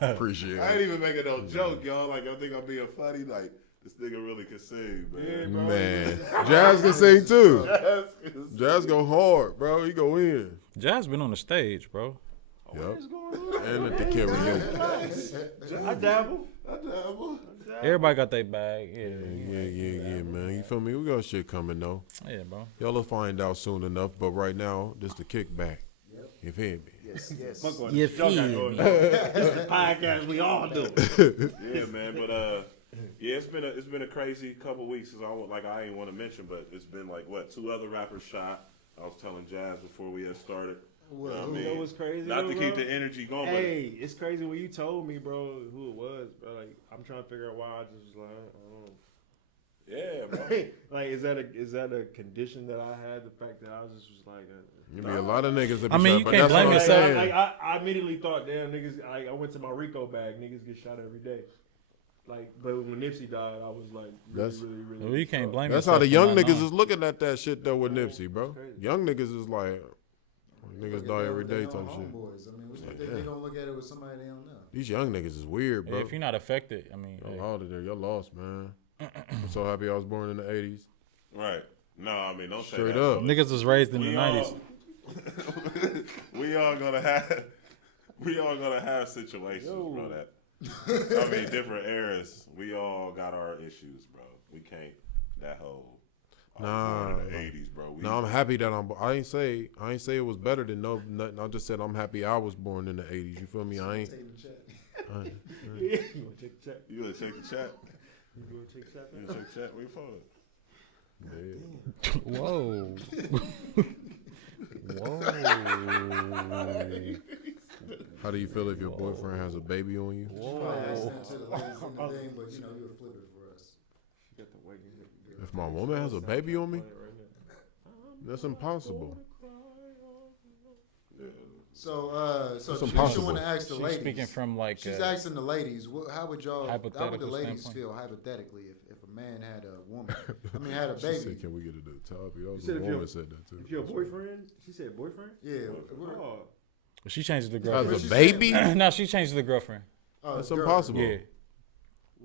Appreciate I ain't it. even making no joke, y'all. Like, I think I'm being funny. Like, this nigga really can sing, man. Man. Jazz can sing too. Jazz go hard, bro. He go in. Jazz been on the stage, bro. Yep. What's going on? And at the karaoke. I dabble. Everybody got their bag. Yeah, man. You feel me? We got shit coming though. Yeah, bro. Y'all will find out soon enough. But right now, this the kickback. You feel me? Yes. Fuck all You this. Y'all got feel going me? on. This the podcast we all do. Yeah, man. But yeah, it's been a crazy couple weeks since I ain't want to mention, but it's been like what 2 other rappers shot. I was telling Jazz before we had started. Well, I who- mean, You know what's crazy? not though, to keep bro? the energy going, Hey, it's crazy when you told me, bro, who it was, bro. Like, I'm trying to figure out why I just was like, but yeah, bro. I don't know. Like, is that a condition that I had? The fact that I was just was like, You be a lot of niggas that be I mean, shot, you but can't that's blame what I'm yourself. saying. I immediately thought, damn, niggas. I went to my Rico bag. Niggas get shot every day. Like, but when Nipsey died, I was like, That's- really. Well, you can't blame That's yourself. how the for young not niggas knowing. is looking at that shit though with Nipsey, bro. Crazy. Young niggas is like, niggas die every day type shit. Homeboys. I mean, what you think they gonna look at it with somebody they don't know? These young niggas is weird, Hey, bro. if you're not affected, I mean, Y'all hey. hard there. Y'all lost, man. I'm so happy I was born in the 80s. Right. No, I mean, don't say Straight that. up. Niggas was raised in the We 90s. all, we all gonna have situations, bro. That I mean, different eras. We all got our issues, bro. We can't that whole. Nah. Born in the '80s, bro. No, I'm happy that I ain't say it was better than nothing. I just said I'm happy I was born in the 80s. You feel me? I ain't. Taking the check. You gonna take the check? You gonna check the chat? You gonna take the check? You gonna check the chat? Where you phone? Whoa. Whoa. How do you feel if your boyfriend has a baby on you? Probably accident to the ladies in the thing, but you know, you'll flip it for us. You got the waiting. If my woman has a baby on me, Right now. that's impossible. So It's Tanisha impossible. want to ask the She's ladies. speaking from like She's a asking the ladies, how would the hypothetical ladies standpoint. feel hypothetically if a man had a woman? I mean, had a She baby. said, "Can we get a new topic?" I was said the if woman your- said that too. If your boyfriend, she said boyfriend. Yeah. we're- Oh, She changed the Has girlfriend. a baby? No, she changed the girlfriend. oh, That's girl- impossible. Yeah.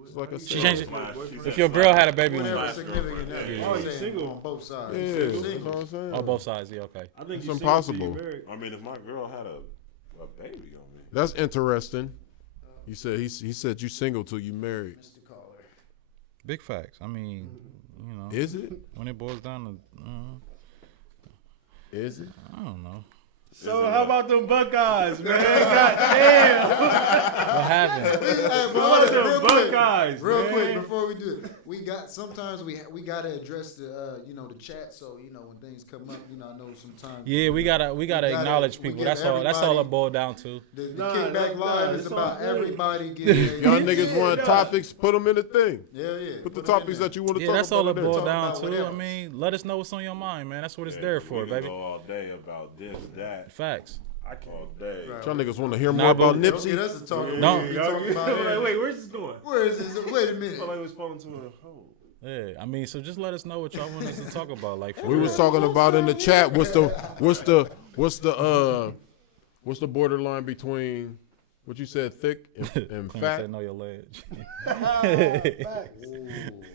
It's like a She changed it. boyfriend. If your girl had a baby on Whatever you. significant that is. Yeah. Oh, you Saying single. on both sides. Yeah, You that's single. what I'm saying. Oh, both sides. Yeah, okay. I think It's you impossible. Single, till you married. I mean, if my girl had a baby on me, That's interesting. He said he said you single till you married. Mr. Caller. Big facts. I mean, you know, Is it? when it boils down to, Is it? I don't know. So how about them Buckeyes, man? Goddamn. What happened? Hey, How bro, about them real quick. Buckeyes, Real man? quick before we do it, sometimes we gotta address the the chat. So when things come up, I know sometimes. Yeah, we gotta acknowledge we people. give That's all it everybody- boiled down to. The Nah, Kickback nah, Live is it's all about good. everybody getting. Y'all niggas want topics, put them in the thing. Yeah. Put the them in topics there. that you want to Yeah, talk that's about. all it in there. boiled Talk down about to. whatever. I mean, let us know what's on your mind, man. That's what it's yeah, there we for, can baby. Go all day about this, that, Facts. I can't. all day. Right. Y'all niggas want to hear Nah, more about but- Don't Nipsey? get us to talk. No. We talking about Like, it. wait, where's this going? Where is this? Wait a I minute. felt like it was falling to a hole. Yeah, I mean, so just let us know what y'all want us to talk about. Like, for We real. was talking about in the chat. What's the borderline between what you said, thick and Clem fat? said know your ledge.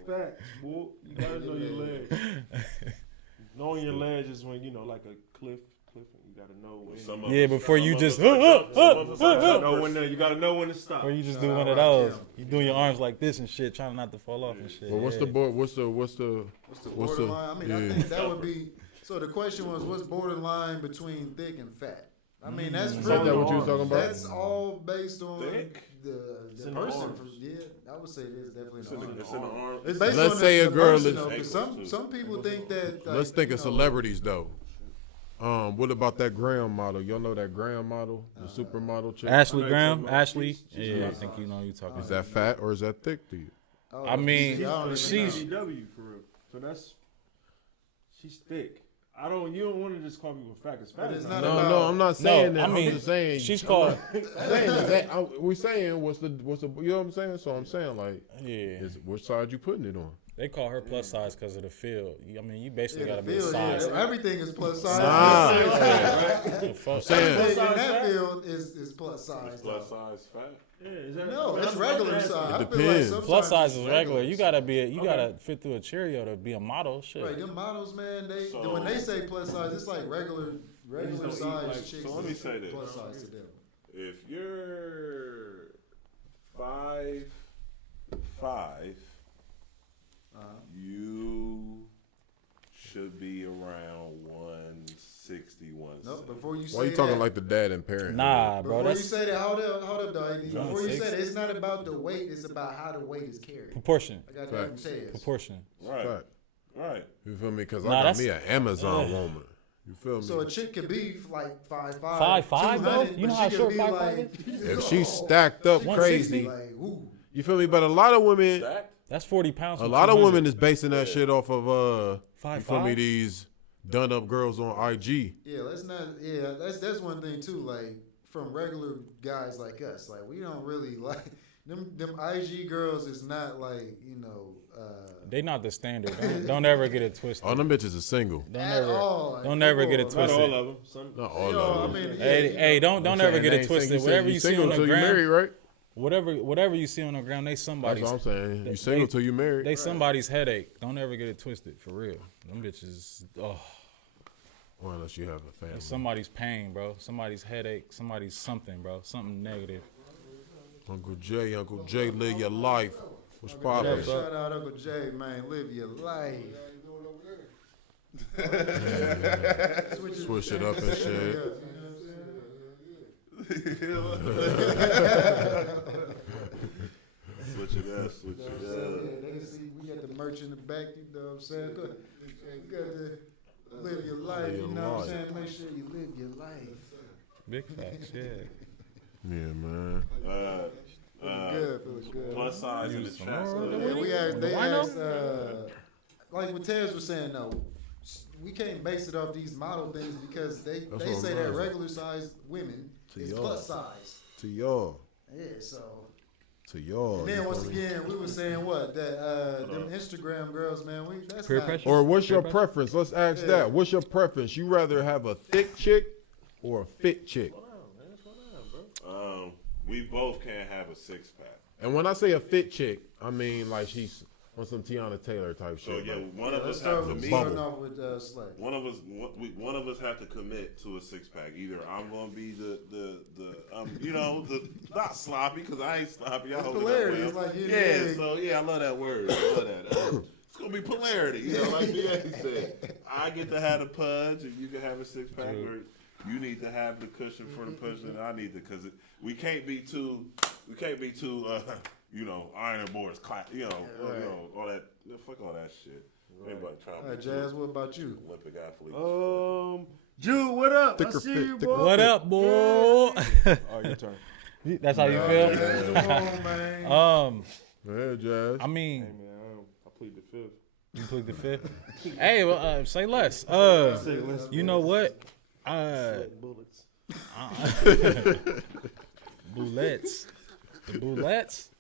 Facts, boy. You gotta know your ledge. Knowing your ledge is when like a cliff, and you gotta know when. Some of Yeah, us- before some you of just, us are jump- some of us are You gotta know when to stop. or you just do one of those. You doing your arms like this and shit, trying not to fall off and shit. Well, what's yeah. the board? What's the What's the borderline? I mean, I yeah. think that would be. So the question was, what's borderline between thick and fat? I mean, that's Is really that what you was talking about? That's all based on Thick? It's the in the person. arms. I would say it is definitely It's in in the the, arm. it's in the arm. It's based Let's on say the a girl person, is- though, 'cause some people think that. Like, Let's think of celebrities though. What about that Graham model? Y'all know that Graham model, the supermodel chick? Ashley I Graham? know you're talking Ashley? about. Yeah, I think you know who you're talking Is about. that fat or is that thick to you? Oh, I mean, see, I don't even she's- know. CW for real. So she's thick. You don't want to just call people fat because fat But is it's not. not No, about- no, I'm not saying No, that. I mean, I'm just saying she's I'm called. not saying that. We saying what's the you know what I'm saying? So I'm saying like, Yeah, is which side you putting it on? they call her plus size because of the field. I mean, you basically Yeah, gotta the be a field, size. everything is plus size. Nah. The fuck? saying- Everything in Plus that size field is plus size. Plus size fat. Yeah, is that, No, it's regular size. I feel like depends. sometimes Plus size it's is regular. You gotta be. You Okay. gotta fit through a Cheerio to be a model. Shit. Right, them models, man. So- When they say plus size, it's like regular don't eat size like- chicks. so let me is say this. Plus size to them. If you're 5'5", you should be around 160, 170. Nope. before you say Why you talking that, like the dad and parent? Nah, bro. before you That's say that, hold up, dog. Before you 6. say that, it's not about the weight. It's about how the weight is carried. proportion. I got that from Facts. Tez. Proportion. Right. Fact. Right. You feel me? Because Nah, I got that's- me an Amazon woman. You feel me? So a chick could be like 5'5", 5'5", though? 200, You know but how she short could be 5'5" like, if she's stacked up 160? crazy, like, ooh. you feel me? But a lot of women, That's 40 pounds. a from lot of 200. women is basing that shit off of you 5'5"? feel me? These done up girls on IG. Yeah, let's not. Yeah, that's one thing too. Like from regular guys like us, like we don't really like them. Them IG girls is not like They not the standard. Don't ever get it twisted. All them bitches are single. Don't at ever. all. Like, Don't ever get it Not twisted. all of them. Some. Not all Yo, of them. I mean, yeah, Hey, don't ever get it twisted. Whatever you see on the till you married, ground, right? whatever you see on the ground, they That's somebody's. what I'm saying. they- You single they- till you married. They somebody's headache. Don't ever get it twisted, for real. Them bitches, Or unless you have a family. it's somebody's pain, bro. Somebody's headache. Somebody's something, bro. Something negative. Uncle Jay, live your life. What's Yeah, poppin'? shout out Uncle Jay, man. Live your life. Switch it up and shit. Switch it up. Switch it up. They can see we got the merch in the back. You know what I'm saying? You got to live your life. You know what I'm saying? Make sure you live your life. Big facts, yeah. Yeah, man. Good, feeling good. Plus size in the trap. Yeah, they asked, like what Tez was saying though, we can't base it off these model things because they what say I'm that saying. regular size women To is y'all. plus size. To y'all. Yeah, so. To y'all. And then you once feel me? again, we were saying what that them Instagram girls, man. That's Peer not. pressure? Or what's your preference? Let's ask Yeah. that. What's your preference? You rather have a thick chick or a fit chick? We both can't have a six pack. And when I say a fit chick, I mean like she's on some Tiana Taylor type So shit. yeah, like- one of Let's us have start to with meet. starting off with Slay. One of us have to commit to a six pack. Either I'm gonna be the the not sloppy because I ain't sloppy. I It's hold it polarity. up well. It's like yeah. So yeah, I love that word. I love that. It's gonna be polarity. You know, like BA said, I get to have the pudge and you can have a six pack, or you need to have the cushion for the push, and I need to because we can't be too iron boards, all that. Fuck all that shit. Everybody trying All to right, be Jazz, what about you? Olympic athlete. Jude, what up? Thicker I see fit, you, thicker boy. What up, boy? Oh, your turn. That's how you feel? Come on, man. Yeah, Jazz. I mean, Hey, man, I plead the fifth. you took the fifth. Hey, well, say less. You know what? Bullets. Bullets. The bullets.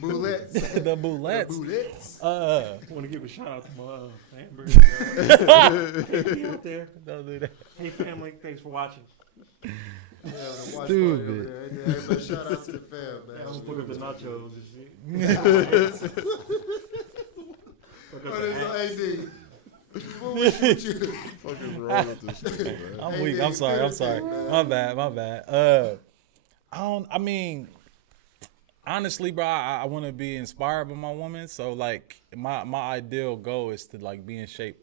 Boulettes. The bullets. Boulettes. I want to give a shout out to my hamburger. Hey, out there. Don't do that. Hey, family. Thanks for watching. Yeah, the watch party Stupid. over there. Hey, but shout out to the fam, man. I'm gonna pick up the nachos and shit. What is AD? What was you? What is wrong with this shit, man? I'm Hey, weak. man, I'm sorry. seriously, My bad. I mean, honestly, bro, I want to be inspired by my woman. So like my ideal goal is to like be in shape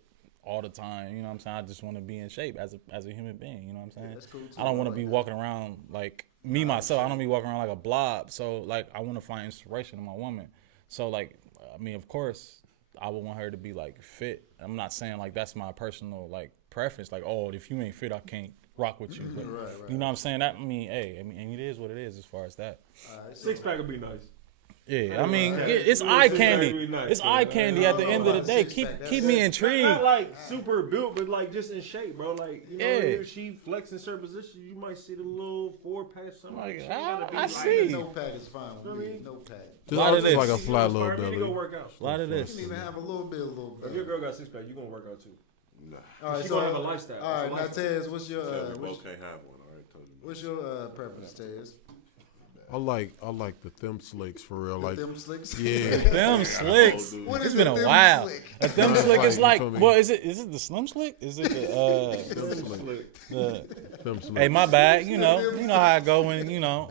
all the time. You know what I'm saying? I just want to be in shape as a human being. You know what I'm saying? that's cool, too. I don't want I to be like walking around like me myself. I don't be walking around like a blob. So like I want to find inspiration in my woman. So like I mean, of course, I would want her to be like fit. I'm not saying like that's my personal like preference. Like, oh, if you ain't fit, I can't rock with you. But, Right. you know what I'm saying? That and it is what it is as far as that. Six pack would be nice. Yeah, I mean, Yeah. it's Yeah, eye six pack candy. would be nice, It's yeah. eye candy at the end of the day. Six pack, Keep that's me it. intrigued. Not like super built, but like just in shape, bro. Like, you know, Yeah. if she flexing certain positions, you might see the little 4-pack something. Like, She gotta be I like- see. No pad is fine with me. No pad. Just, Lot of just like this. a flat little You need to go belly. work out. A lot of You this. can even have a little bit. If your girl got six pack, you gonna work out too. Nah. All right, She so gonna have a lifestyle. All right, It's a now lifestyle. Tez, what's your So we both can't have one. I already told you. what's your preference, Tez? I like the them slicks for real. Like, Them slicks. yeah. Them slicks. dude. What It's is been a a them while. slick? A them Nah, slick is you like, feel me? well, is it the slim slick? Is it the Them slicks. hey, my bad. You know how I go when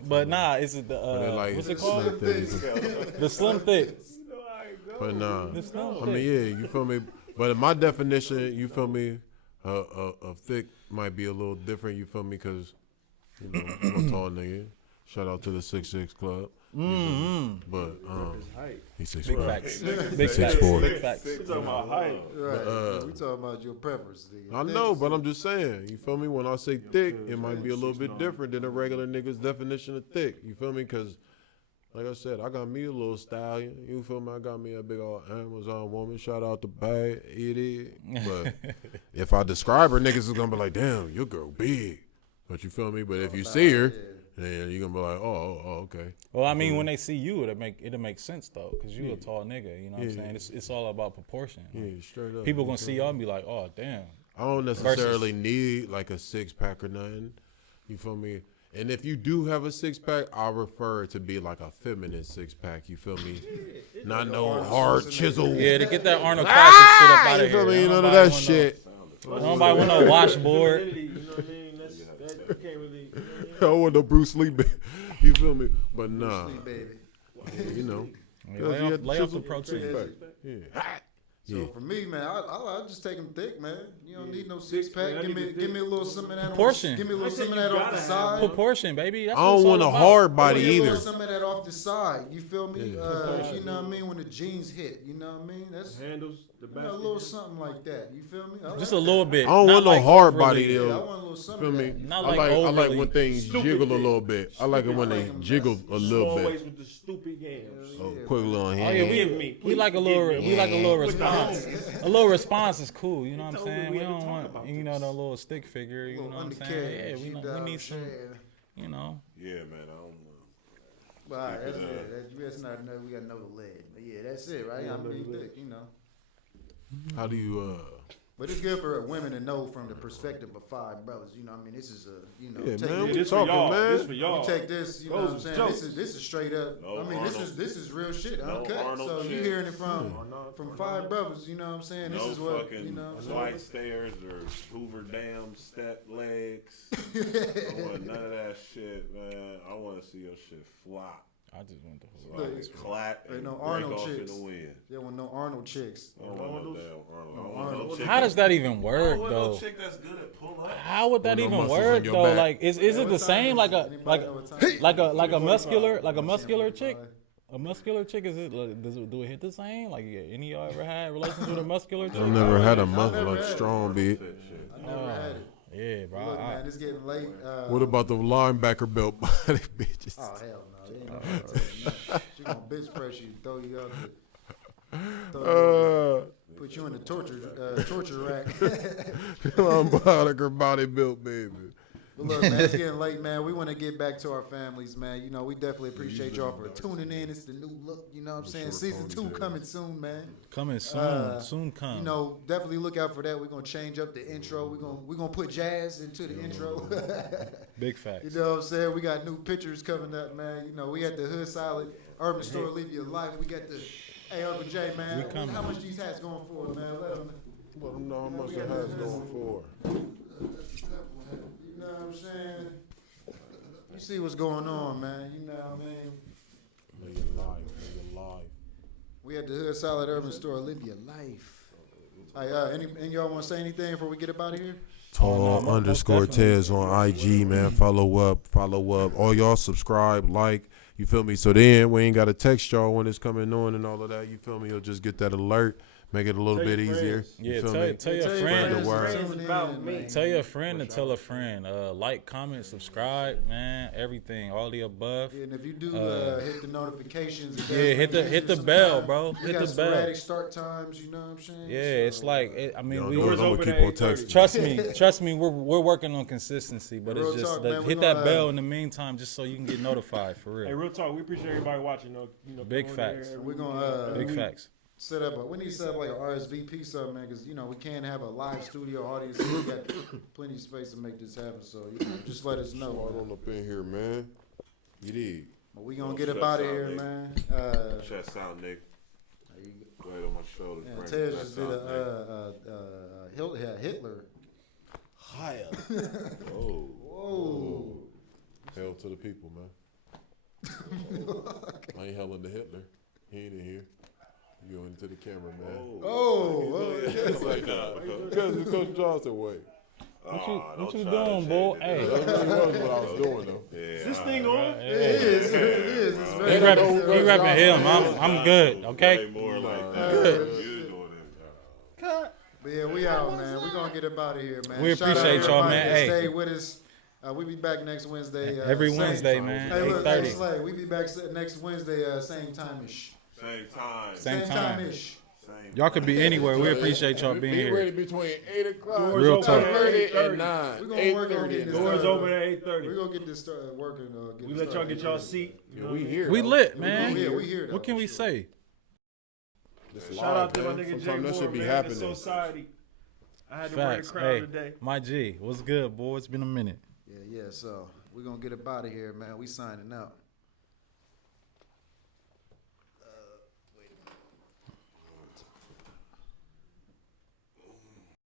but nah, is it the But they like what's it slim called? things. The slim thick. You know how it go. But nah. The slim I mean, thick. yeah, you feel me? But in my definition, you feel me? a thick might be a little different. You feel me? Because you know I'm a tall nigga. Shout out to the 6'6" club. But he's 6'4". Big facts. Big 6'4". Big facts. We talking about height. Right. We talking about your preference. I know, but I'm just saying. You feel me? When I say thick, it might be a little bit different than a regular nigga's definition of thick. You feel me? Because, like I said, I got me a little stallion. You feel me? I got me a big old Amazon woman. Shout out to Bay. It is. But if I describe her, niggas is going to be like, damn, your girl big. But you feel me? But if you see her, then you're going to be like, oh, okay. Well, I mean, when they see you, it'll make sense, though, because you a tall nigga. You know what I'm saying? It's all about proportion. Yeah, straight up. People going to see y'all and be like, oh, damn. I don't necessarily need like a 6-pack or nothing. You feel me? And if you do have a 6-pack, I refer it to be like a feminine 6-pack. You feel me? Not no hard chisel. Yeah, to get that Arnold Classic shit up out You of feel here. me? None of that shit. Nobody want no washboard. You know what I mean? That you can't really. I don't want no Bruce Lee. You feel me? But nah, baby. you know. Lay off the protein. Yeah. So for me, man, I just take them thick, man. You don't need no 6-pack. Give me a little something that Proportion. Give me a little something that off the side. Proportion, baby. That's I what don't it's want all a about. hard body Give me a either. little something that off the side. You feel me? You know what I mean? When the jeans hit, you know what I mean? That's Handles, the a basket. little something like that. You feel me? Just a little bit. I don't Not want no like hard overly. body Yeah, I though. want a little something. Feel me? Of that. Not I like like overly. when things jiggle a little bit. I like it when they jiggle a little Small bit. waist with the stupid yams. Oh, quick little Oh hand. yeah, Give me, we like a please little give me. we like a little response. homies. A little response is cool. You know what I'm told me saying? we We had to don't talk want about you know this. the little stick figure. You know what I'm saying? Undercarriage, Yeah, you know we what need I'm some. saying? You know. Yeah, man. I don't know. But all right, that's it. That's not enough. We got to know the leg. But yeah, that's it, right? I mean, thick, you know. How do you But it's good for women to know from the perspective of 5 brothers. You know, what I mean, this is a, you know, Yeah, take man, this, we This for talking, y'all. man. This for y'all. you take this. You know what I'm Those saying? jokes. This is straight up. No I mean, Arnold. this is real shit. No Uncut. Arnold So you shit. hearing it from 5 brothers. You know what I'm saying? This No is what fucking you know. flight stairs or Hoover Dam step legs. I want none of that shit, man. I want to see your shit flop. I just want the So whole. I can clap Ain't and no break Arnold off chicks. in the wind. There were no Arnold chicks. I don't want no damn Arnold. I don't want Arnold. no chick How does that even I work don't want no though? chick that's good at pull up. How would that No even muscles work on your though? back. Like, is it the same? Like a like a muscular chick? A muscular chick is it? Like, do it hit the same? Like, any of y'all ever had relations with a muscular chick? I've never had a muscle never like had it. strong beat. I never had it. Yeah, bro. Look, man, it's getting late. What about the linebacker belt body bitches? Oh hell no! They ain't gonna tell you nothing. She gonna bitch press you, throw you out, put you in the torture rack. Linebacker body built baby. But look, man, it's getting late, man. We want to get back to our families, man. You know, we definitely appreciate y'all for tuning in. It's the new look, you know what I'm saying? Season 2 coming soon, man. Coming soon. Soon come. You know, definitely look out for that. We're gonna change up the intro. We're gonna put jazz into the intro. Big You facts. know what I'm saying? We got new pictures coming up, man. You know, we got the Hood Solid Urban Store Live Your Life. We got the Uncle J, man. We coming. How much these hats going for, man? Let them. Let them know how much the hat's going for. You know what I'm saying? You see what's going on, man. You know what I mean? Live your life, live your life. We at the Hood Solid Urban Store. Live your life. All right, any y'all want to say anything before we get up out of here? Tall no, most _ definitely. Tez on IG, man. Follow up. All y'all subscribe, like, you feel me? So then we ain't got to text y'all when it's coming on and all of that. You feel me? You'll just get that alert. Make it a little Tell bit your easier. friends. You Yeah, feel tell, me? tell your Tell your friend. the word. to tune in, About me. man. Tell your friend to tell a friend. Like, comment, subscribe, man. Everything, all the above. And if you do hit the notifications, it does Yeah, hit bring the you hit the some bell, time. bro. We Hit got the bell. sporadic start times, you know what I'm saying? Yeah, it's So, like I mean, Y'all we know it, I'm gonna open keep at on 8:30. texting. trust me, we're working on consistency, but Real it's just talk, that, man, we hit that gonna, bell in the meantime, just so you can get notified for Hey, real. real talk. We appreciate everybody watching. Though. You know, Big come on there facts. every We're week, gonna, every Big week. facts. set up we need to set up like an RSVP something, man, because you know we can't have a live studio audience. We got plenty of space to make this happen, so you know, just let us know. Start Man. on up in here, man. You dig? But we gonna get up out of here, man. Chest sound, Nick. There you go. Go ahead on my shoulder. Yeah, Frank. Tez Chest just did sound, Nick. a Hitler. Higher. Oh. Whoa. Hell to the people, man. I ain't helling to Hitler. He ain't in here. You in to the camera, man. Oh, Like, because Coach Johnson, wait. What you doing, boy? Hey. That really was what I was doing, though. Is this thing on? it is. It is. It's He very repping him. I'm good. Okay. Way more like that. Good. You doing it. But yeah, we out, man. We're going to get up out of here, man. We Shout out appreciate y'all, everybody man. that Hey. stayed with us. We'll be back next Wednesday. Every same Wednesday, time. man. Hey, look, 8:30. Slay, we be back next Wednesday, same time-ish. Same time. Same time. time-ish. Y'all could be anywhere. We appreciate y'all being Be ready here. between 8 o'clock. Real talk. 8:30 and 9. We're going to work on 8:30 getting and this 9. Doors started. open at 8:30. We're going to get this started working. We let y'all get y'all seat. Yeah, we here. We though. lit, man. Yeah, we here, though. What can we say? This Shout live, out to my man. nigga Jay Sometimes that Moore, should be man. happening. The Society. I had to wear the Facts. crown Hey, today. my G, what's good, boy? It's been a minute. Yeah, so we're going to get up out of here, man. We signing out.